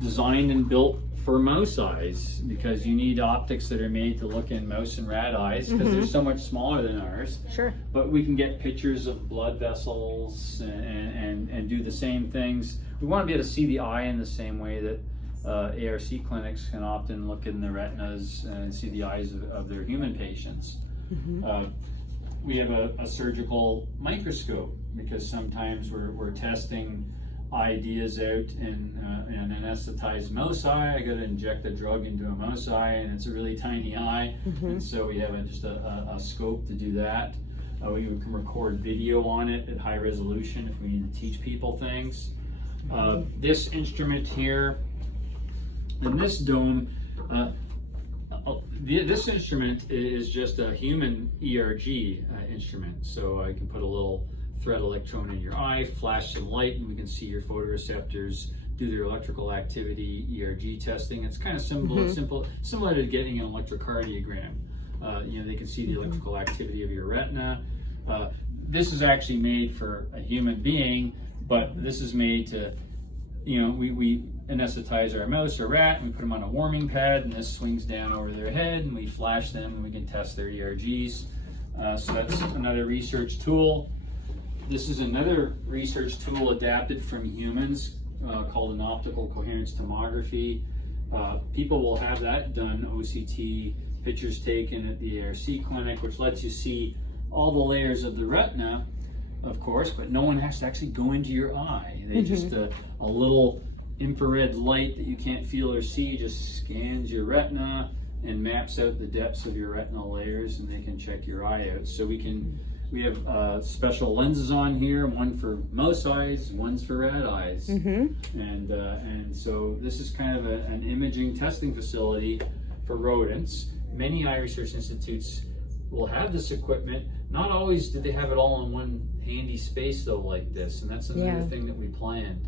designed and built for mouse eyes, because you need optics that are made to look in mouse and rat eyes, because they're so much smaller than ours. Sure. But we can get pictures of blood vessels and do the same things. We want to be able to see the eye in the same way that ARC clinics can often look in the retinas and see the eyes of their human patients. We have a surgical microscope, because sometimes we're testing ideas out in an anesthetized mouse eye. I got to inject a drug into a mouse eye, and it's a really tiny eye, and so we have just a scope to do that. We can record video on it at high resolution if we need to teach people things. This instrument here, in this dome, this instrument is just a human ERG instrument. So I can put a little thread electrode in your eye, flash some light, and we can see your photoreceptors do their electrical activity ERG testing. It's kind of simple, similar to getting an electrocardiogram. They can see the electrical activity of your retina. This is actually made for a human being, but this is made to, we anesthetize our mouse or rat, and we put them on a warming pad, and this swings down over their head, and we flash them, and we can test their ERGs. So that's another research tool. This is another research tool adapted from humans called an optical coherence tomography. People will have that done, OCT, pictures taken at the ARC clinic, which lets you see all the layers of the retina, of course, but no one has to actually go into your eye. They just, a little infrared light that you can't feel or see just scans your retina and maps out the depths of your retinal layers, and they can check your eye out. So we have special lenses on here, one for mouse eyes, one's for rat eyes. And so this is kind of an imaging testing facility for rodents. Many eye research institutes will have this equipment. Not always do they have it all in one handy space though, like this, and that's another thing that we planned.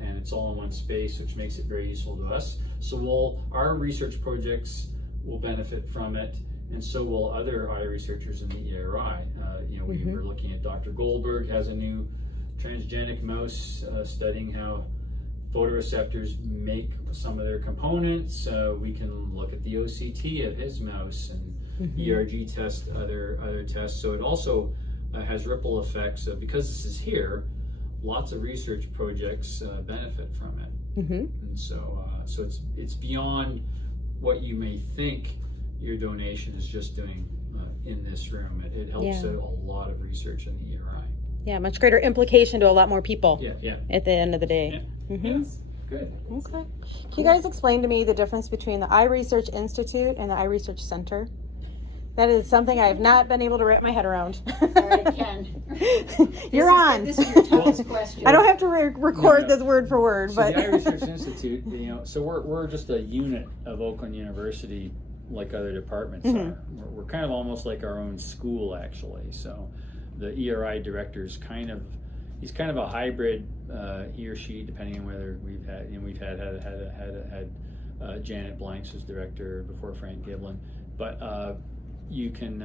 And it's all in one space, which makes it very useful to us. So our research projects will benefit from it, and so will other eye researchers in the ERI. We were looking at Dr. Goldberg has a new transgenic mouse studying how photoreceptors make some of their components. We can look at the OCT of his mouse and ERG test other tests. So it also has ripple effects. Because this is here, lots of research projects benefit from it. And so it's beyond what you may think your donation is just doing in this room. It helps out a lot of research in the ERI. Yeah, much greater implication to a lot more people. Yeah. At the end of the day. Yes. Good. Okay. Can you guys explain to me the difference between the Eye Research Institute and the Eye Research Center? That is something I have not been able to wrap my head around. All right, Ken. You're on. This is your toughest question. I don't have to record this word for word, So but the Eye Research Institute, so we're just a unit of Oakland University, like other departments are. We're kind of almost like our own school, actually. So the ERI director is he's kind of a hybrid, he or she, depending on whether we've had Janet Blanks was director before Frank Giblin, but you can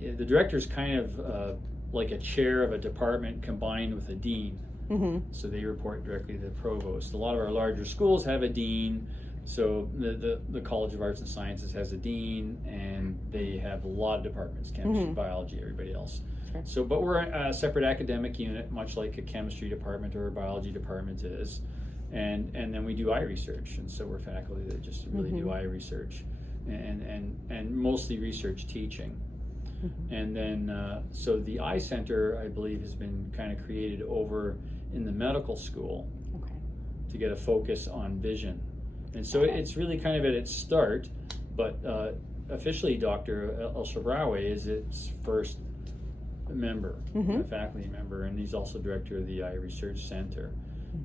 the director's kind of like a chair of a department combined with a dean. So they report directly to the provost. A lot of our larger schools have a dean. So the College of Arts and Sciences has a dean, and they have a lot of departments: chemistry, biology, everybody else. So, but we're a separate academic unit, much like a chemistry department or a biology department is, and then we do eye research, and so we're faculty that just really do eye research, and mostly research teaching. And then so the Eye Center, I believe, has been kind of created over in the medical school Okay. to get a focus on vision. And so it's really kind of at its start, but officially Dr. El-Shabrawi is its first member, a faculty member, and he's also director of the Eye Research Center.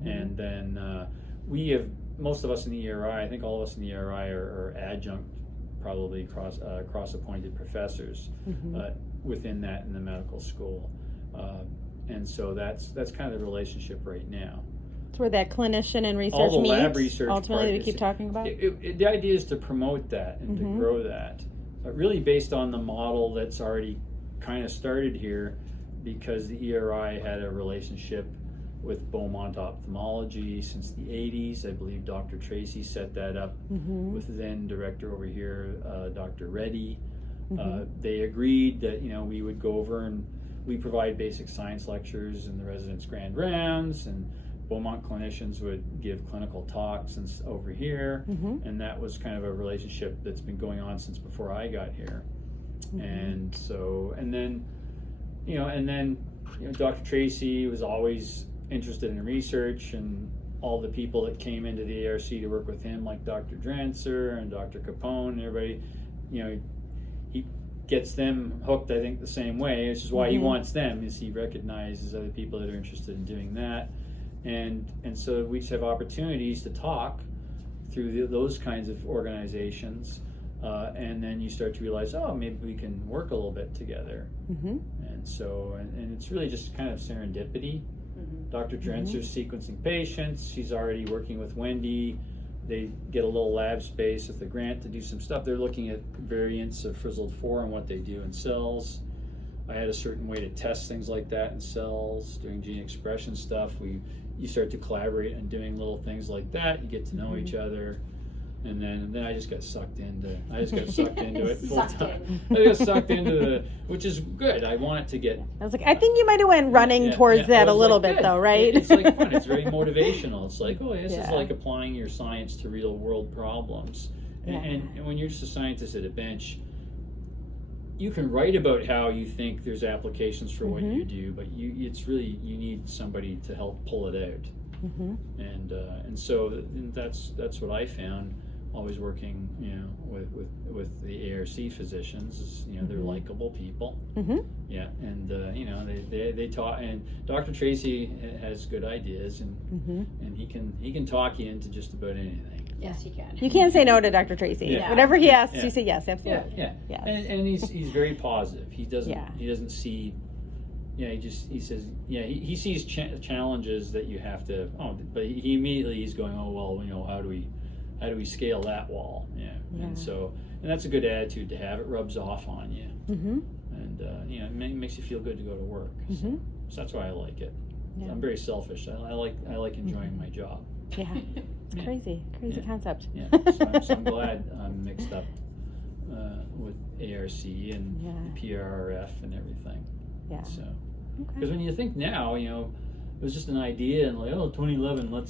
And then we have, most of us in the ERI, I think all of us in the ERI are adjunct, probably cross-appointed professors within that in the medical school. And so that's kind of the relationship right now. It's where that clinician and research All the meets, lab research ultimately, part we is- keep talking about. The idea is to promote that and to grow that, but really based on the model that's already kind of started here, because the ERI had a relationship with Beaumont Ophthalmology since the 80s. I believe Dr. Tracy set that up with then director over here, Dr. Reddy. They agreed that we would go over and we provide basic science lectures in the residents' grand rounds, and Beaumont clinicians would give clinical talks over here, and that was kind of a relationship that's been going on since before I got here. And so, and then Dr. Tracy was always interested in research, and all the people that came into the ARC to work with him, like Dr. Drenser and Dr. Capone and everybody, he gets them hooked, I think, the same way, which is why he wants them, is he recognizes other people that are interested in doing that. And so we just have opportunities to talk through those kinds of organizations, and then you start to realize, oh, maybe we can work a little bit together. And so, and it's really just kind of serendipity. Dr. Drenser's sequencing patients. She's already working with Wendy. They get a little lab space with a grant to do some stuff. They're looking at variants of frizzled 4 and what they do in cells. I had a certain way to test things like that in cells, doing gene expression stuff. You start to collaborate on doing little things like that. You get to know each other, and then I just got sucked into it full time. I got sucked into which is good. I want it to get. I was like, I think you might have went running towards that a little bit, good. though, right? It's like fun. It's very motivational. It's like, oh, this is like applying your science to real world problems. And when you're just a scientist at a bench, you can write about how you think there's applications for what you do, but you need somebody to help pull it out. And so that's what I found. Always working, with the ARC physicians, is, they're likable people. Yeah, and they talk, and Dr. Tracy has good ideas, and he can talk you into just about anything. Yes, you can. You can't say no to Dr. Tracy. Yeah. Whatever he asks, Yeah. you say yes, absolutely. Yeah. Yes. And he's very positive. He doesn't see. He says, he sees challenges that you have to. But he immediately he's going, how do we scale that wall? And that's a good attitude to have. It rubs off on you, and it makes you feel good to go to work. So that's why I like it. Yeah. I'm very selfish. I like enjoying my job. Yeah, it's crazy concept. Yeah, so I'm glad I'm mixed up with ARC and the PRRF and everything. Yeah. So, because when you think now, it was just an idea, and 2011,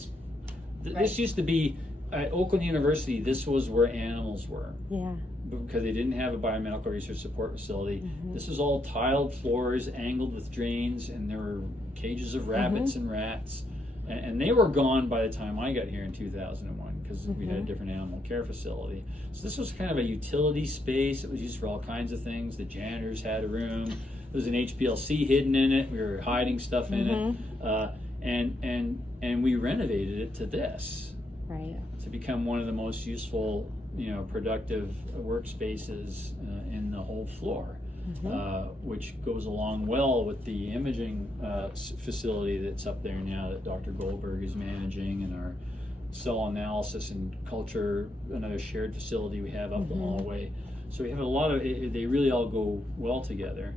this used to be at Oakland University. This was where animals were. Yeah. Because they didn't have a biomedical research support facility. This was all tiled floors, angled with drains, and there were cages of rabbits and rats. And they were gone by the time I got here in 2001, because we had a different animal care facility. So this was kind of a utility space. It was used for all kinds of things. The janitors had a room. There was an HPLC hidden in it. We were hiding stuff in it. And we renovated it to this. Right. To become one of the most useful, productive workspaces in the whole floor. Which goes along well with the imaging facility that's up there now that Dr. Goldberg is managing, and our cell analysis and culture, another shared facility we have up the hallway. So we have a lot of, they really all go well together,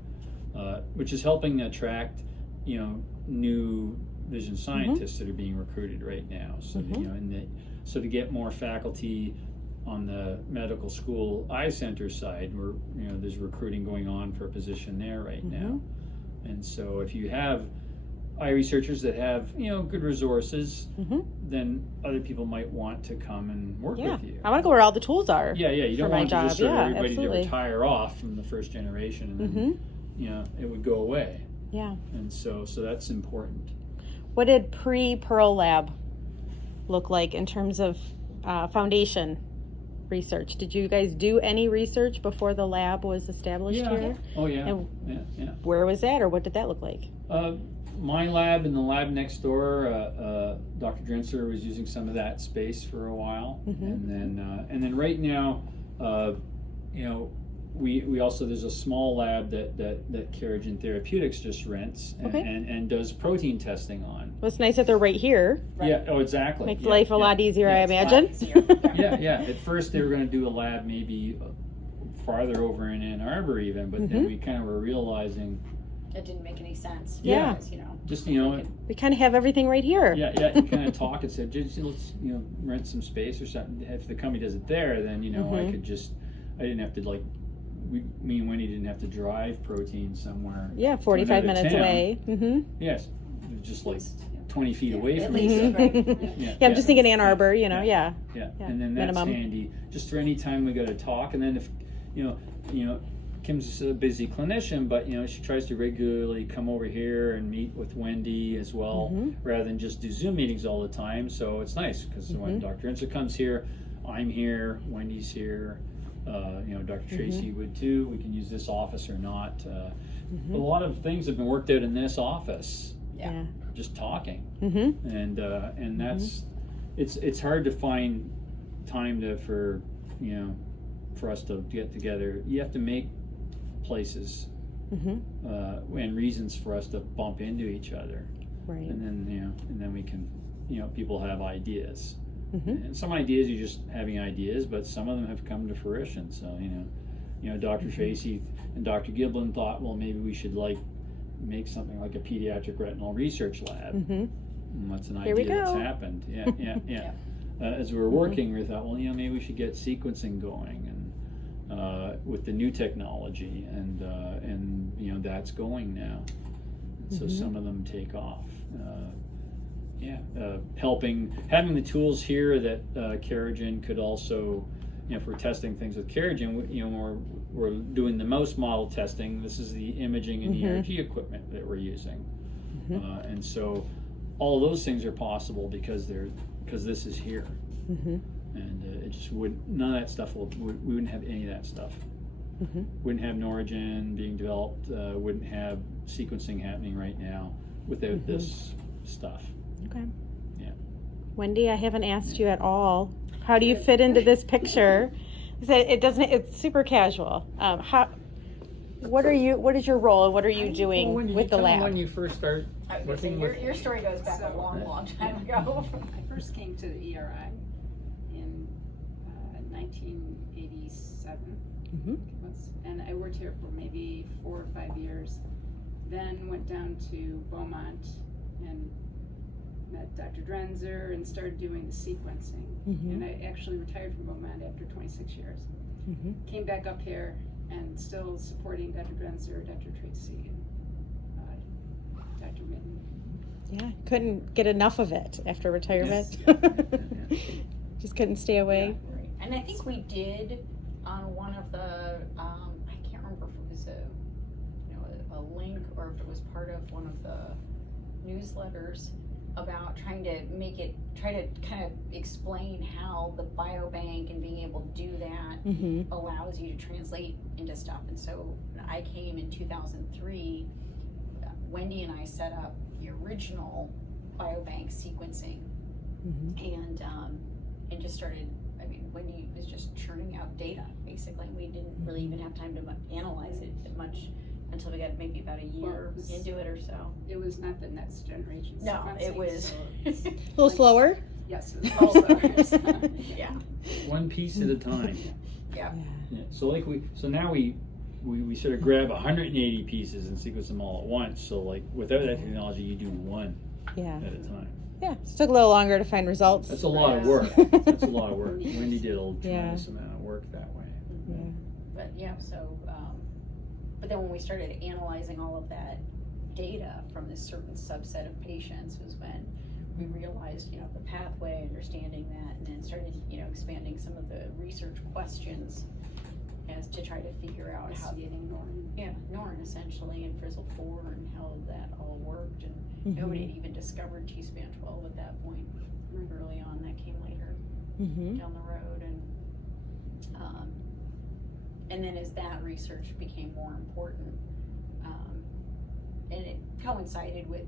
which is helping attract, new vision scientists that are being recruited right now. So, so to get more faculty on the medical school eye center side, where there's recruiting going on for a position there right now. And so if you have eye researchers that have good resources, then other people might want to come and work with you. I want to go where all the tools are. You don't want to just everybody absolutely. to retire off from the first generation, and then it would go away. And so that's important. What did pre-Pearl Lab look like in terms of foundation research? Did you guys do any research before the lab was established here? Oh yeah. And Yeah. where was that, or what did that look like? My lab and the lab next door, Dr. Drenser was using some of that space for a while, and then right now, you know, we also, there's a small lab that Keragen Therapeutics just rents and does protein testing on. Well, it's nice that they're right here. Right. Yeah. Oh, exactly. Makes life a lot easier, I Yeah. imagine. Yeah. At first, they were going to do a lab maybe farther over in Ann Arbor, even, but then we kind of were realizing. It didn't make any sense. Yeah. Because, you know. Just, you know, We kind of have everything right here. you kind of talk and said, just let's, you know, rent some space or something. If the company does it there, then, you know, I didn't have to, like, me and Wendy didn't have to drive protein somewhere. Yeah, 45 another minutes town. away. Yes, just like 20 feet away At from least, each other. right. Yeah, I'm just thinking Ann Arbor, you know, yeah. Yeah, Yeah, and then that's minimum. handy, just for any time we got to talk. And then if, you know, Kim's a busy clinician, but, you know, she tries to regularly come over here and meet with Wendy as well, rather than just do Zoom meetings all the time. So it's nice, because when Dr. Drenser comes here, I'm here, Wendy's here, you know, Dr. Tracy would too. We can use this office or not. A lot of things have been worked out in this office, Yeah. just talking. And that's, it's hard to find time for us to get together. You have to make places and reasons for us to bump into each other, Right. and then we can, people have ideas, and some ideas you're just having ideas, but some of them have come to fruition. So Dr. Tracy and Dr. Giblin thought, well, maybe we should make something like a pediatric retinal research lab. And that's an Here we idea that's go. happened. Yeah. As we were working, we thought, well, maybe we should get sequencing going, and with the new technology, and that's going now. And so some of them take off. Having the tools here that Keragen could also, if we're testing things with Keragen, we're doing the mouse model testing. This is the imaging and ERG equipment that we're using, and so all of those things are possible because this is here, and it just none of that stuff we wouldn't have any of that stuff. Wouldn't have Norigen being developed. Wouldn't have sequencing happening right now without this stuff. Okay. Yeah. Wendy, I haven't asked you at all. How do you fit into this picture? It's super casual. What is your role, and what are you doing with the lab? When you first start I was gonna say, your story goes back a long time ago. I first came to the ERI in 1987, I think it was, and I worked here for maybe 4 or 5 years. Then went down to Beaumont and met Dr. Drenser and started doing the sequencing. And I actually retired from Beaumont after 26 years. Came back up here and still supporting Dr. Drenser, Dr. Tracy, and Dr. Mitton. Yeah, couldn't get enough of it after retirement. Just couldn't stay away. Right. And I think we did on one of the, I can't remember if it was a link or if it was part of one of the newsletters about trying to kind of explain how the biobank and being able to do that allows you to translate into stuff. And so when I came in 2003, Wendy and I set up the original biobank sequencing, and just started. I mean, Wendy was just churning out data basically. We didn't really even have time to analyze it much until we got maybe about a year into it or so. It was not the next generation. No, sequencing, it was so A little slower. yes, it was also. Yeah. one piece at a time. Yeah. So now we sort of grab 180 pieces and sequence them all at once. So without that technology, you do one Yeah. at a time. Yeah. It took a little longer to find results. That's a lot of work. That's a lot of work. Wendy did a tremendous amount of work that way. Yeah. But yeah, so but then when we started analyzing all of that data from this certain subset of patients was when we realized, the pathway, understanding that, and then started, expanding some of the research questions as to try to figure out how Investigating Norton. Norton essentially and Frizzle 4 and how that all worked, and Mhm. nobody had even discovered G-span 12 at that point. Early on, that came later Mhm. down the road, and then as that research became more important, and it coincided with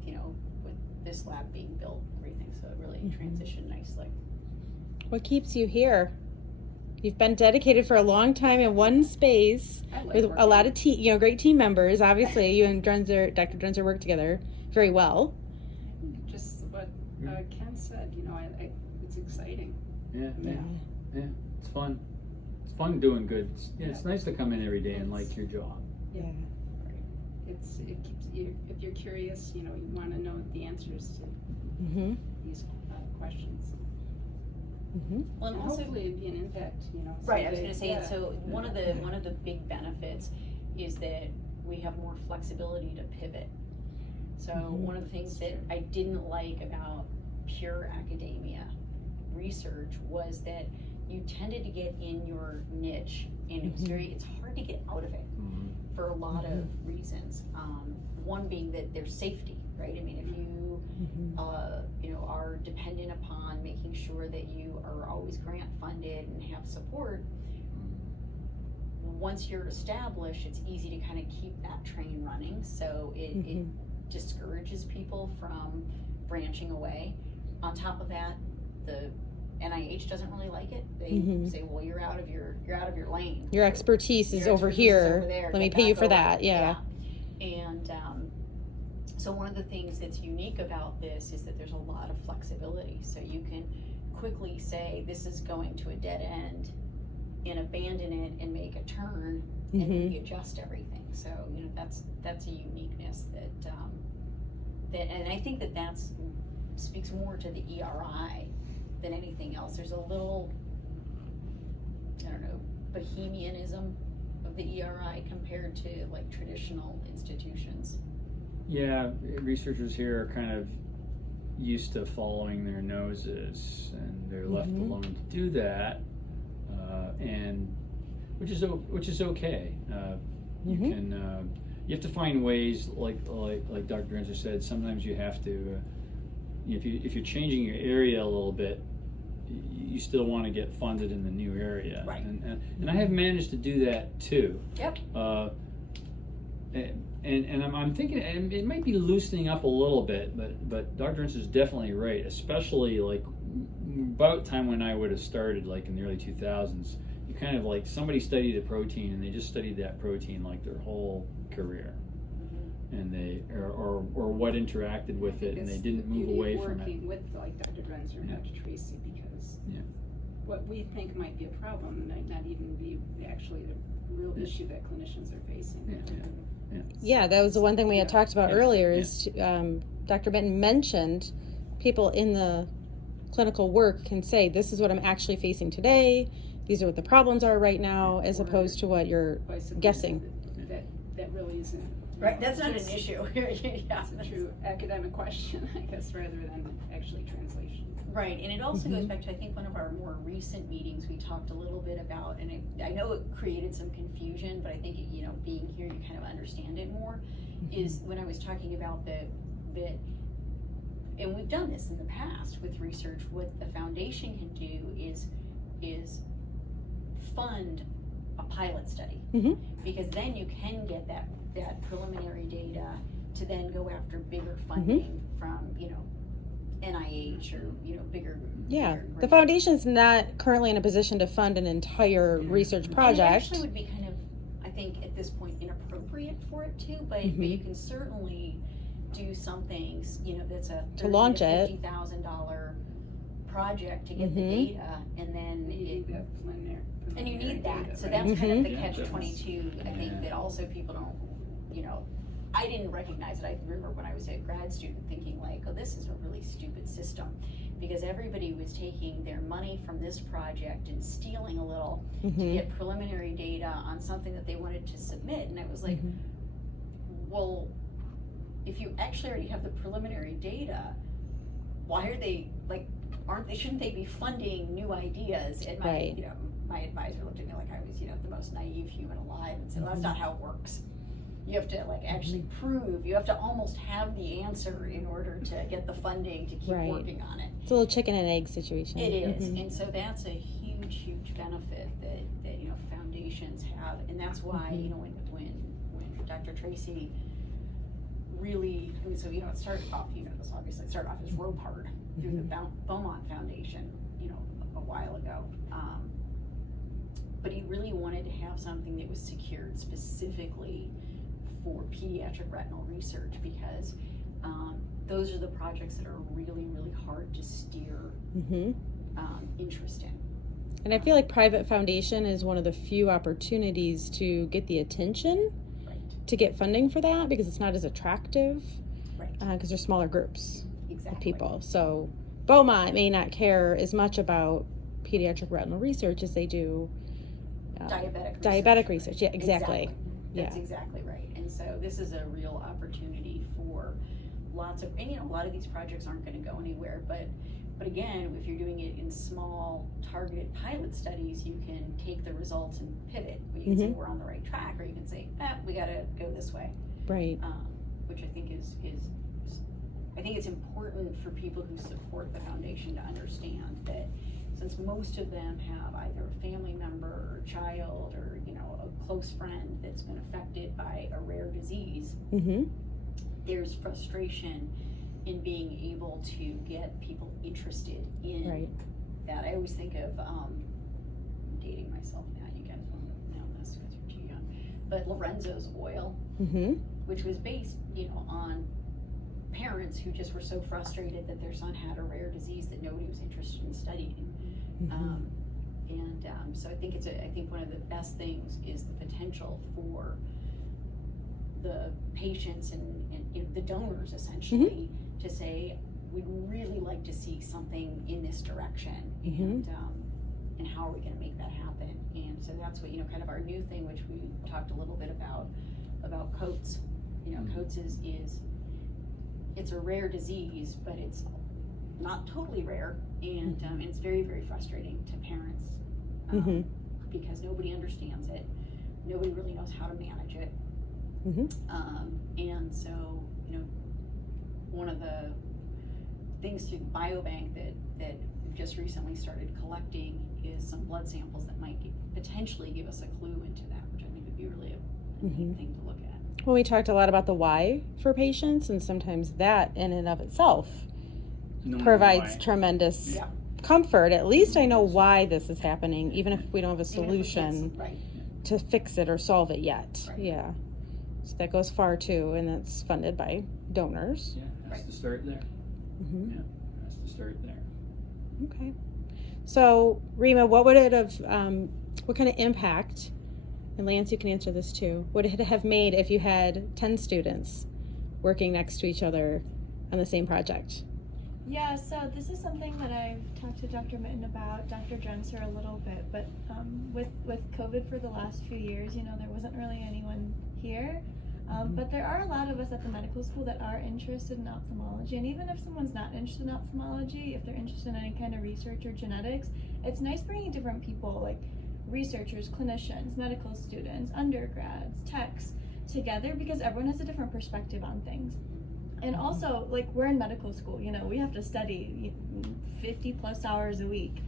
with this lab being built and everything, so it really transitioned nicely. What keeps you here? You've been dedicated for a long time in one space I like with a working. lot of great team members. Obviously, you and Drenser, Dr. Drenser work together very well. Just what Ken said, it's exciting. Yeah, it's fun. It's fun doing good. It's nice to come in every day and like your job. Yeah. It keeps you, if you're curious, you want to know the answers to Mm-hmm. these questions. Mm-hmm. Well, and And also, hopefully it'd be an impact, so right, I was they- going to say, yeah. so one of the big benefits is that we have more flexibility to pivot. So one of the things that I didn't like about pure academia research was that you tended to get in your niche, and it was it's hard to get out of it for a lot of reasons. One being that there's safety, right? I mean, if you are dependent upon making sure that you are always grant funded and have support, once you're established, it's easy to kind of keep that train running. So it discourages people from branching away. On top of that, the NIH doesn't really like it. They say, "Well, you're out of your lane. Your expertise is Your over expertise is here. over there. Let me Get pay you back for over." that." Yeah. And so one of the things that's unique about this is that there's a lot of flexibility. So you can quickly say, this is going to a dead end, and abandon it and make a turn and readjust everything. So that's a uniqueness and I think that speaks more to the ERI than anything else. There's a little, I don't know, bohemianism of the ERI compared to like traditional institutions. Yeah, researchers here are kind of used to following their noses, and they're left alone to do that, and which is okay. You can you have to find ways, like Dr. Drenser said. Sometimes you have to, if you're changing your area a little bit, you still want to get funded in the new area, Right. And I have managed to do that too. Yep. And I'm thinking, and it might be loosening up a little bit, but Dr. Drenser is definitely right, especially like about time when I would have started, like in the early 2000s. You kind of like somebody studied a protein and they just studied that protein like their whole career, and they or what interacted with it, and they didn't move away from it. Working with like Dr. Drenser and Dr. Tracy, because what we think might be a problem might not even be actually the real issue that clinicians are facing. Yeah, that was the one thing we had talked about earlier. Is Dr. Mitton mentioned people in the clinical work can say, "This is what I'm actually facing today. These are what the problems are right now," as opposed to what you're guessing. That really isn't. Right, that's not an issue. It's a true academic question, I guess, rather than actually translation. Right, and it also goes back to, I think, one of our more recent meetings, we talked a little bit about, and I know it created some confusion, but I think, being here, you kind of understand it more, is when I was talking about that, and we've done this in the past with research, what the foundation can do is fund a pilot study, because then you can get that preliminary data to then go after bigger funding from, NIH or bigger. Yeah, bigger the grants. foundation's not currently in a position to fund an entire research And it project. actually would be kind of, I think, at this point, inappropriate for it to, but you can certainly do something, that's a To launch it. $50,000 project to get the data, and then You need that preliminary and you need data, that. So right? that's kind of the Yeah, catch-22. I think that also people don't, I didn't recognize it. I remember when I was a grad student thinking like, oh, this is a really stupid system, because everybody was taking their money from this project and stealing a little to get preliminary data on something that they wanted to submit. And I was like, well, if you actually already have the preliminary data, why are they like, shouldn't they be funding new ideas? And my, Right. my advisor looked at me like I was, the most naive human alive and said, well, that's not how it works. You have to actually prove, you have to almost have the answer in order to get the funding to keep working on it. It's a little chicken and egg situation. It is, and so that's a huge benefit that foundations have, and that's why, when Dr. Tracy really, it started off, obviously it started off as Ropard through the Beaumont Foundation, a while ago. But he really wanted to have something that was secured specifically for pediatric retinal research, because those are the projects that are really hard to steer interest in. And I feel like private foundation is one of the few opportunities to get the attention, to get funding for that, because it's not as attractive, because they're smaller groups of people. So Beaumont may not care as much about pediatric retinal research as they do diabetic research. Yeah, exactly. That's exactly right. And so this is a real opportunity for lots of, and a lot of these projects aren't going to go anywhere, but again, if you're doing it in small targeted pilot studies, you can take the results and pivot. You can say we're on the right track, or you can say, we got to go this way. Right. Which I think is I think it's important for people who support the foundation to understand that since most of them have either a family member or child or a close friend that's been affected by a rare disease, there's frustration in being able to get people interested in that. I always think of, I'm dating myself now, you guys won't know this because you're too young, but Lorenzo's oil, which was based, on parents who just were so frustrated that their son had a rare disease that nobody was interested in studying. So I think one of the best things is the potential for the patients and the donors essentially to say, we'd really like to see something in this direction, and how are we going to make that happen? And so that's what, kind of our new thing, which we talked a little bit about coats. Coats is it's a rare disease, but it's not totally rare, and it's very frustrating to parents because nobody understands it, nobody really knows how to manage it, and so one of the things through the biobank that we've just recently started collecting is some blood samples that might potentially give us a clue into that, which I think would be really a neat thing to look at. Well, we talked a lot about the why for patients, and sometimes that in and of itself provides tremendous comfort. At least I know why this is happening, even if we don't have a solution to fix it or solve it yet. So that goes far too, and that's funded by donors. It has to start there. It has to start there. Okay. So Rima, what would it have, what kind of impact, and Lance, you can answer this too, would it have made if you had 10 students working next to each other on the same project? Yeah, so this is something that I've talked to Dr. Mitton about, Dr. Drenser a little bit, but with COVID for the last few years, there wasn't really anyone here. But there are a lot of us at the medical school that are interested in ophthalmology, and even if someone's not interested in ophthalmology, if they're interested in any kind of research or genetics, it's nice bringing different people, like researchers, clinicians, medical students, undergrads, techs, together, because everyone has a different perspective on things. And also, like, we're in medical school, we have to study 50 plus hours a week.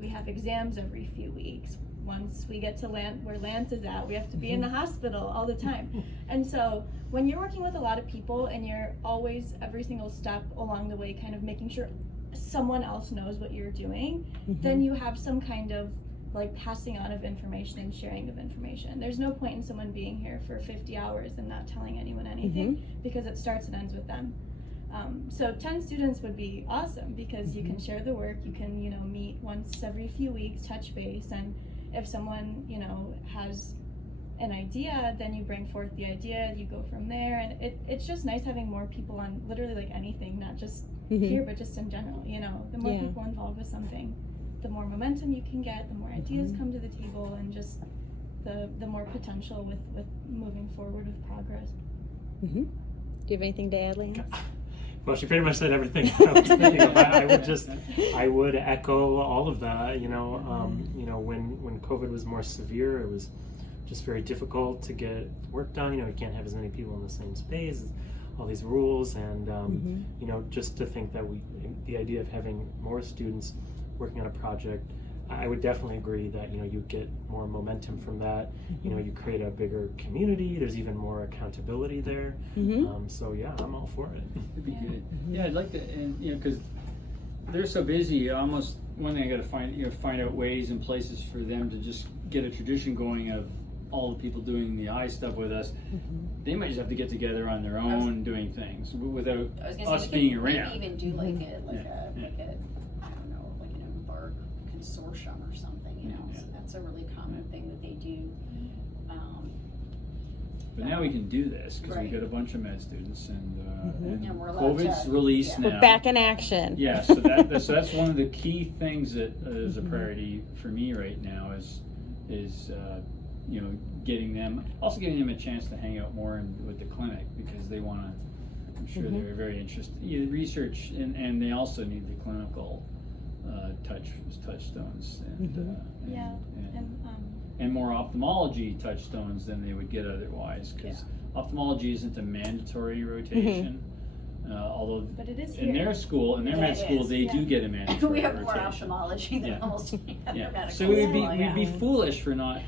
We have exams every few weeks. Once we get to where Lance is at, we have to be in the hospital all the time. And so when you're working with a lot of people and you're always, every single step along the way, kind of making sure someone else knows what you're doing, then you have some kind of like passing on of information and sharing of information. There's no point in someone being here for 50 hours and not telling anyone anything, because it starts and ends with them. So 10 students would be awesome, because you can share the work, you can, meet once every few weeks, touch base, and if someone, has an idea, then you bring forth the idea, you go from there, and it's just nice having more people on literally like anything, not just here, but just in general, the more people involved with something, the more momentum you can get, the more ideas come to the table, and just the more potential with moving forward with progress. Do you have anything to add, Lance? Well, she pretty much said everything I was thinking of. I would echo all of that. When COVID was more severe, it was just very difficult to get work done. You can't have as many people in the same space, all these rules, and just to think that the idea of having more students working on a project, I would definitely agree that you get more momentum from that. You create a bigger community. There's even more accountability there. So yeah, I'm all for it. It'd be good. Yeah, I'd like to, and because they're so busy. Almost one thing I got to find out ways and places for them to just get a tradition going of all the people doing the eye stuff with us. They might just have to get together on their own doing things without us being around. Maybe even do like a I don't know, like an embark consortium or something. So that's a really common thing that they do. But now we can do this because we've got a bunch of med students and we're allowed COVID's to, released now. We're back in action. Yeah, so that's one of the key things that is a priority for me right now is getting them a chance to hang out more with the clinic because they want to. I'm sure they're very interested. Research and they also need the clinical touchstones and more ophthalmology touchstones than they would get otherwise because ophthalmology isn't a mandatory rotation. Although but it is in their school, in their med school, they do get a mandatory we have rotation. more ophthalmology than almost any other medical So we'd be foolish for not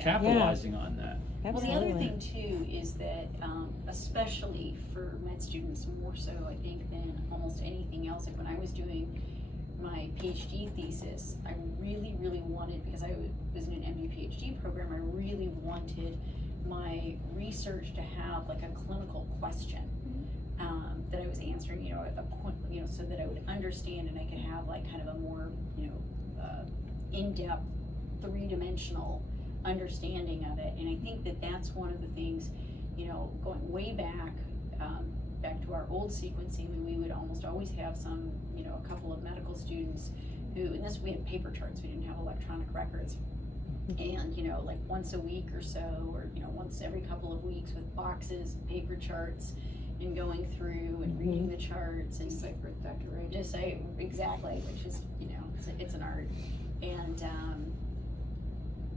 capitalizing on that. Well, the other thing too is that, especially for med students, more so I think than almost anything else. Like when I was doing my PhD thesis, I really, really wanted, because I was in an MD PhD program, I really wanted my research to have like a clinical question that I was answering, so that I would understand and I could have like kind of a more, in-depth, three-dimensional understanding of it. And I think that that's one of the things, going way back to our old sequencing, we would almost always have some, a couple of medical students who, and this, we had paper charts, we didn't have electronic records. And, like once a week or so, or, once every couple of weeks with boxes, paper charts, and going through and reading the charts and decipher exactly, which is, it's an art. And,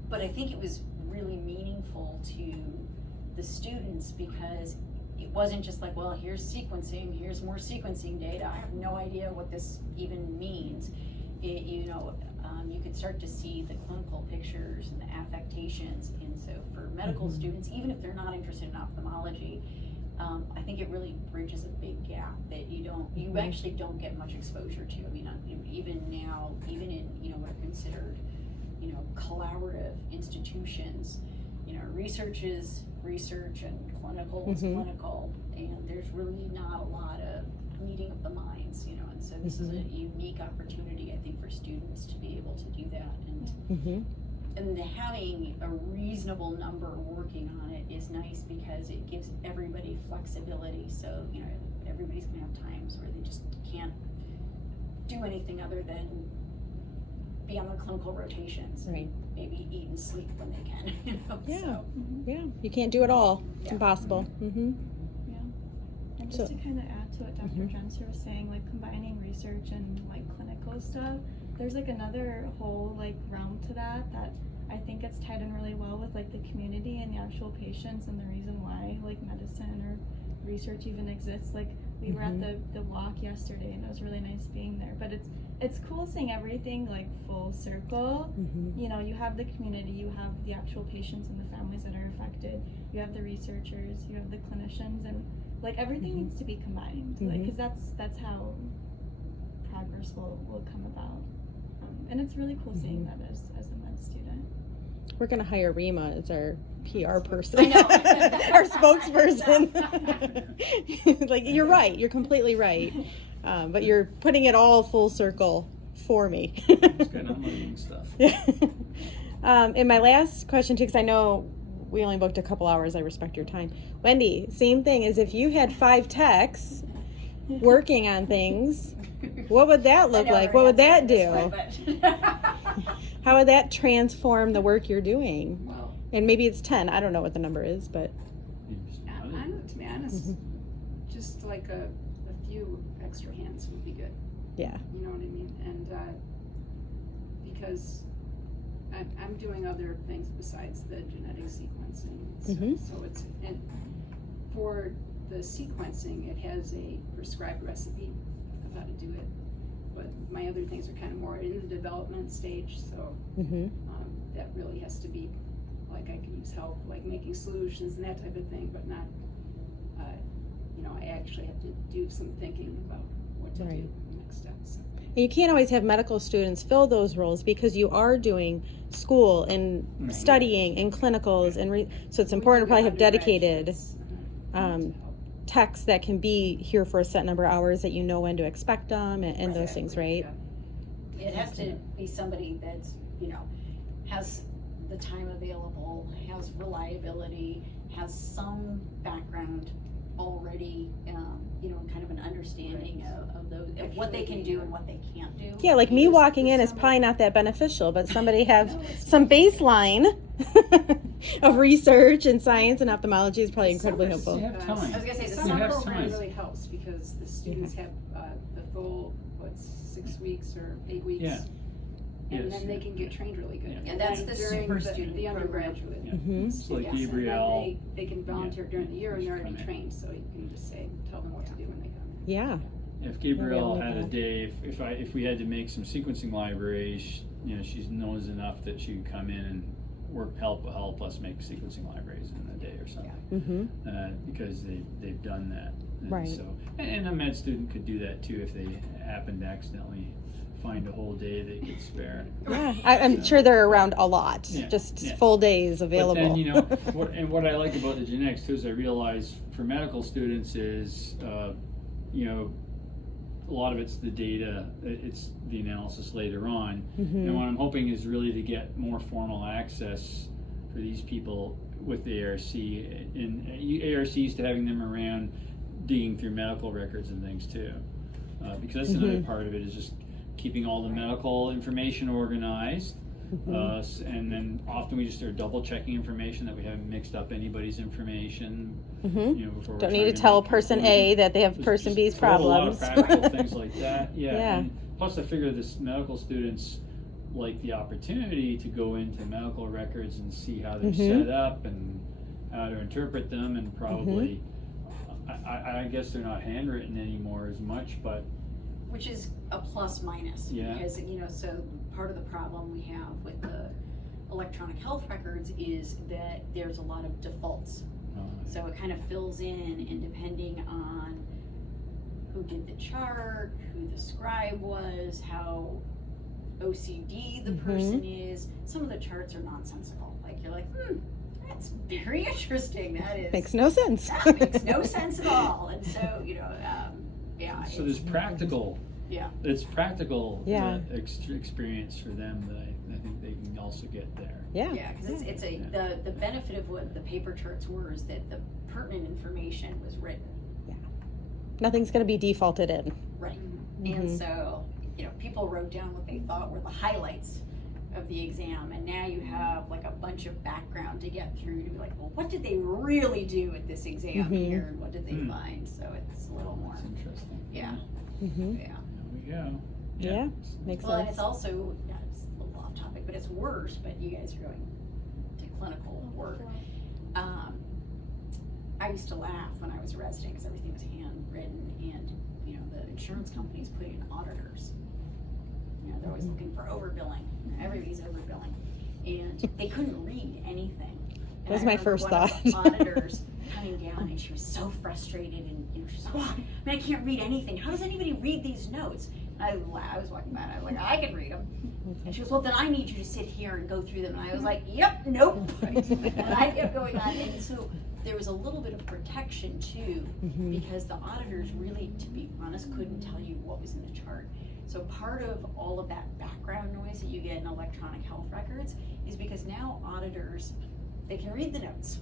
but I think it was really meaningful to the students because it wasn't just like, well, here's sequencing, here's more sequencing data. I have no idea what this even means. You could start to see the clinical pictures and the affectations. And so for medical students, even if they're not interested in ophthalmology, I think it really bridges a big gap that you actually don't get much exposure to. I mean, even now, even in, what are considered, collaborative institutions, research is research and clinical is clinical, and there's really not a lot of meeting of the minds, and so this is a unique opportunity, I think, for students to be able to do that, and having a reasonable number working on it is nice because it gives everybody flexibility. So everybody's gonna have times where they just can't do anything other than be on their clinical rotations, right? Maybe eat and sleep when they can. Yeah, you can't do it all. It's impossible. And just to kind of add to what Dr. Drenser was saying, like combining research and like clinical stuff, there's like another whole like realm to that I think gets tied in really well with like the community and the actual patients and the reason why like medicine or research even exists. Like we were at the walk yesterday and it was really nice being there, but it's cool seeing everything like full circle. You have the community, you have the actual patients and the families that are affected, you have the researchers, you have the clinicians, and like everything needs to be combined, like because that's how progress will come about. And it's really cool seeing that as a med student. We're gonna hire Rima as our PR person. I know. Our spokesperson. Like, you're right, you're completely right. But you're putting it all full circle for me. It's got unloading stuff. And my last question too, because I know we only booked a couple hours, I respect your time. Wendy, same thing, as if you had 5 techs working on things, what would that look like? What would that do? How would that transform the work you're doing? Well, And maybe it's 10, I don't know what the number is, but to be honest, just like like a few extra hands would be good. Yeah. You know what I mean? And because I'm doing other things besides the genetic sequencing. So it's, and for the sequencing, it has a prescribed recipe of how to do it. But my other things are kind of more in the development stage, so that really has to be, like, I can use help, like making solutions and that type of thing, but not, I actually have to do some thinking about what to do, the next steps. You can't always have medical students fill those roles because you are doing school and studying and clinicals, and so it's important to probably have dedicated techs that can be here for a set number of hours that you know when to expect them and those things, right? Yeah. It has to be somebody that's, has the time available, has reliability, has some background already, kind of an understanding of those, of what they can do and what they can't do. Yeah, like me walking in is probably not that beneficial, but somebody have some baseline of research and science and ophthalmology is probably incredibly helpful. You have time. I was gonna say The the summer have program time. really helps because the students have the full, 6 weeks or 8 weeks. Yeah. And Yes. then they can get trained really good. Yeah, that's And the during super student the program. undergraduate. Yeah. It's like Yes, and then Gabrielle. they can volunteer during the year and they're Just already come in. trained, so you can just tell them what to do when they come in. Yeah. If Gabrielle Yeah, had a day, if we had to make some sequencing libraries, she knows enough that she could come in and help us make sequencing libraries in a day or something. Because they've done that. And Right. So, and a med student could do that too if they happen to accidentally find a whole day they could spare. Yeah, I'm sure they're around a lot. Yeah, Just yeah. full days available. But then, what I like about the genetics too is I realize for medical students is, a lot of it's the data, it's the analysis later on. And what I'm hoping is really to get more formal access for these people with the ARC, and ARC used to having them around digging through medical records and things too. Because that's another part of it, is just keeping all the medical information organized. And then often we just are double checking information, that we haven't mixed up anybody's information. Before Don't need to tell person A that they have person B's problems. A lot of practical things like that. Yeah. And plus, I figure this medical students like the opportunity to go into medical records and see how they're set up and how to interpret them, and probably, I guess they're not handwritten anymore as much, but Which is a plus minus. Yeah. Because, so part of the problem we have with the electronic health records is that there's a lot of defaults. So it kind of fills in, and depending on who did the chart, who the scribe was, how OCD the person is, some of the charts are nonsensical. Like, you're like, that's very interesting. That is. Makes no sense. That makes no sense at all. And so, so there's practical. Yeah. It's practical Yeah. experience for them that I think they can also get there. Yeah. Yeah, because the benefit of what the paper charts were is that the pertinent information was written. Nothing's going to be defaulted in. Right. And so, people wrote down what they thought were the highlights of the exam, and now you have like a bunch of background to get through to be like, well, what did they really do at this exam here, and what did they find? So it's a little more. That's interesting. Yeah. Mhm. Yeah. There we go. Yeah. Makes Well, and sense. it's also, it's a little off topic, but it's worse, but you guys are going to clinical work. I used to laugh when I was a resident because everything was handwritten, and, the insurance companies put in auditors. They're always looking for overbilling. Everybody's overbilling. And they couldn't read anything. And That was I my remember first one of thought. the auditors coming down, and she was so frustrated, and she's like, oh, I can't read anything. How does anybody read these notes? And I was walking by, and I was like, I can read them. And she goes, well, then I need you to sit here and go through them. And I was like, yep, nope. And I kept going on. And so there was a little bit of protection too, because the auditors really, to be honest, couldn't tell you what was in the chart. So part of all of that background noise that you get in electronic health records is because now auditors, they can read the notes.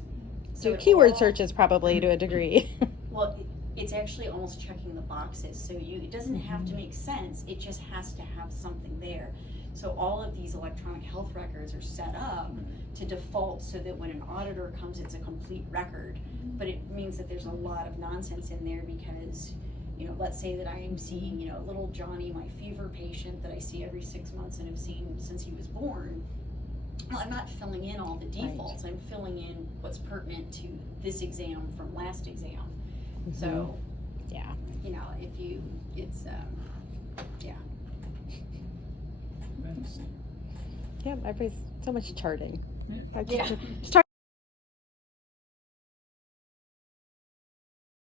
So keyword searches probably to a degree. Well, it's actually almost checking the boxes. So it doesn't have to make sense. It just has to have something there. So all of these electronic health records are set up to default so that when an auditor comes, it's a complete record. But it means that there's a lot of nonsense in there because, you know, let's say that I am seeing, you know, little Johnny, my fever patient that I see every 6 months and have seen since he was born. Well, I'm not filling in all the defaults. I'm filling in what's pertinent to this exam from last exam. So, Yeah. you know, if you, it's, yeah. Yeah, everybody's so much charting. Yeah. I Yeah. Start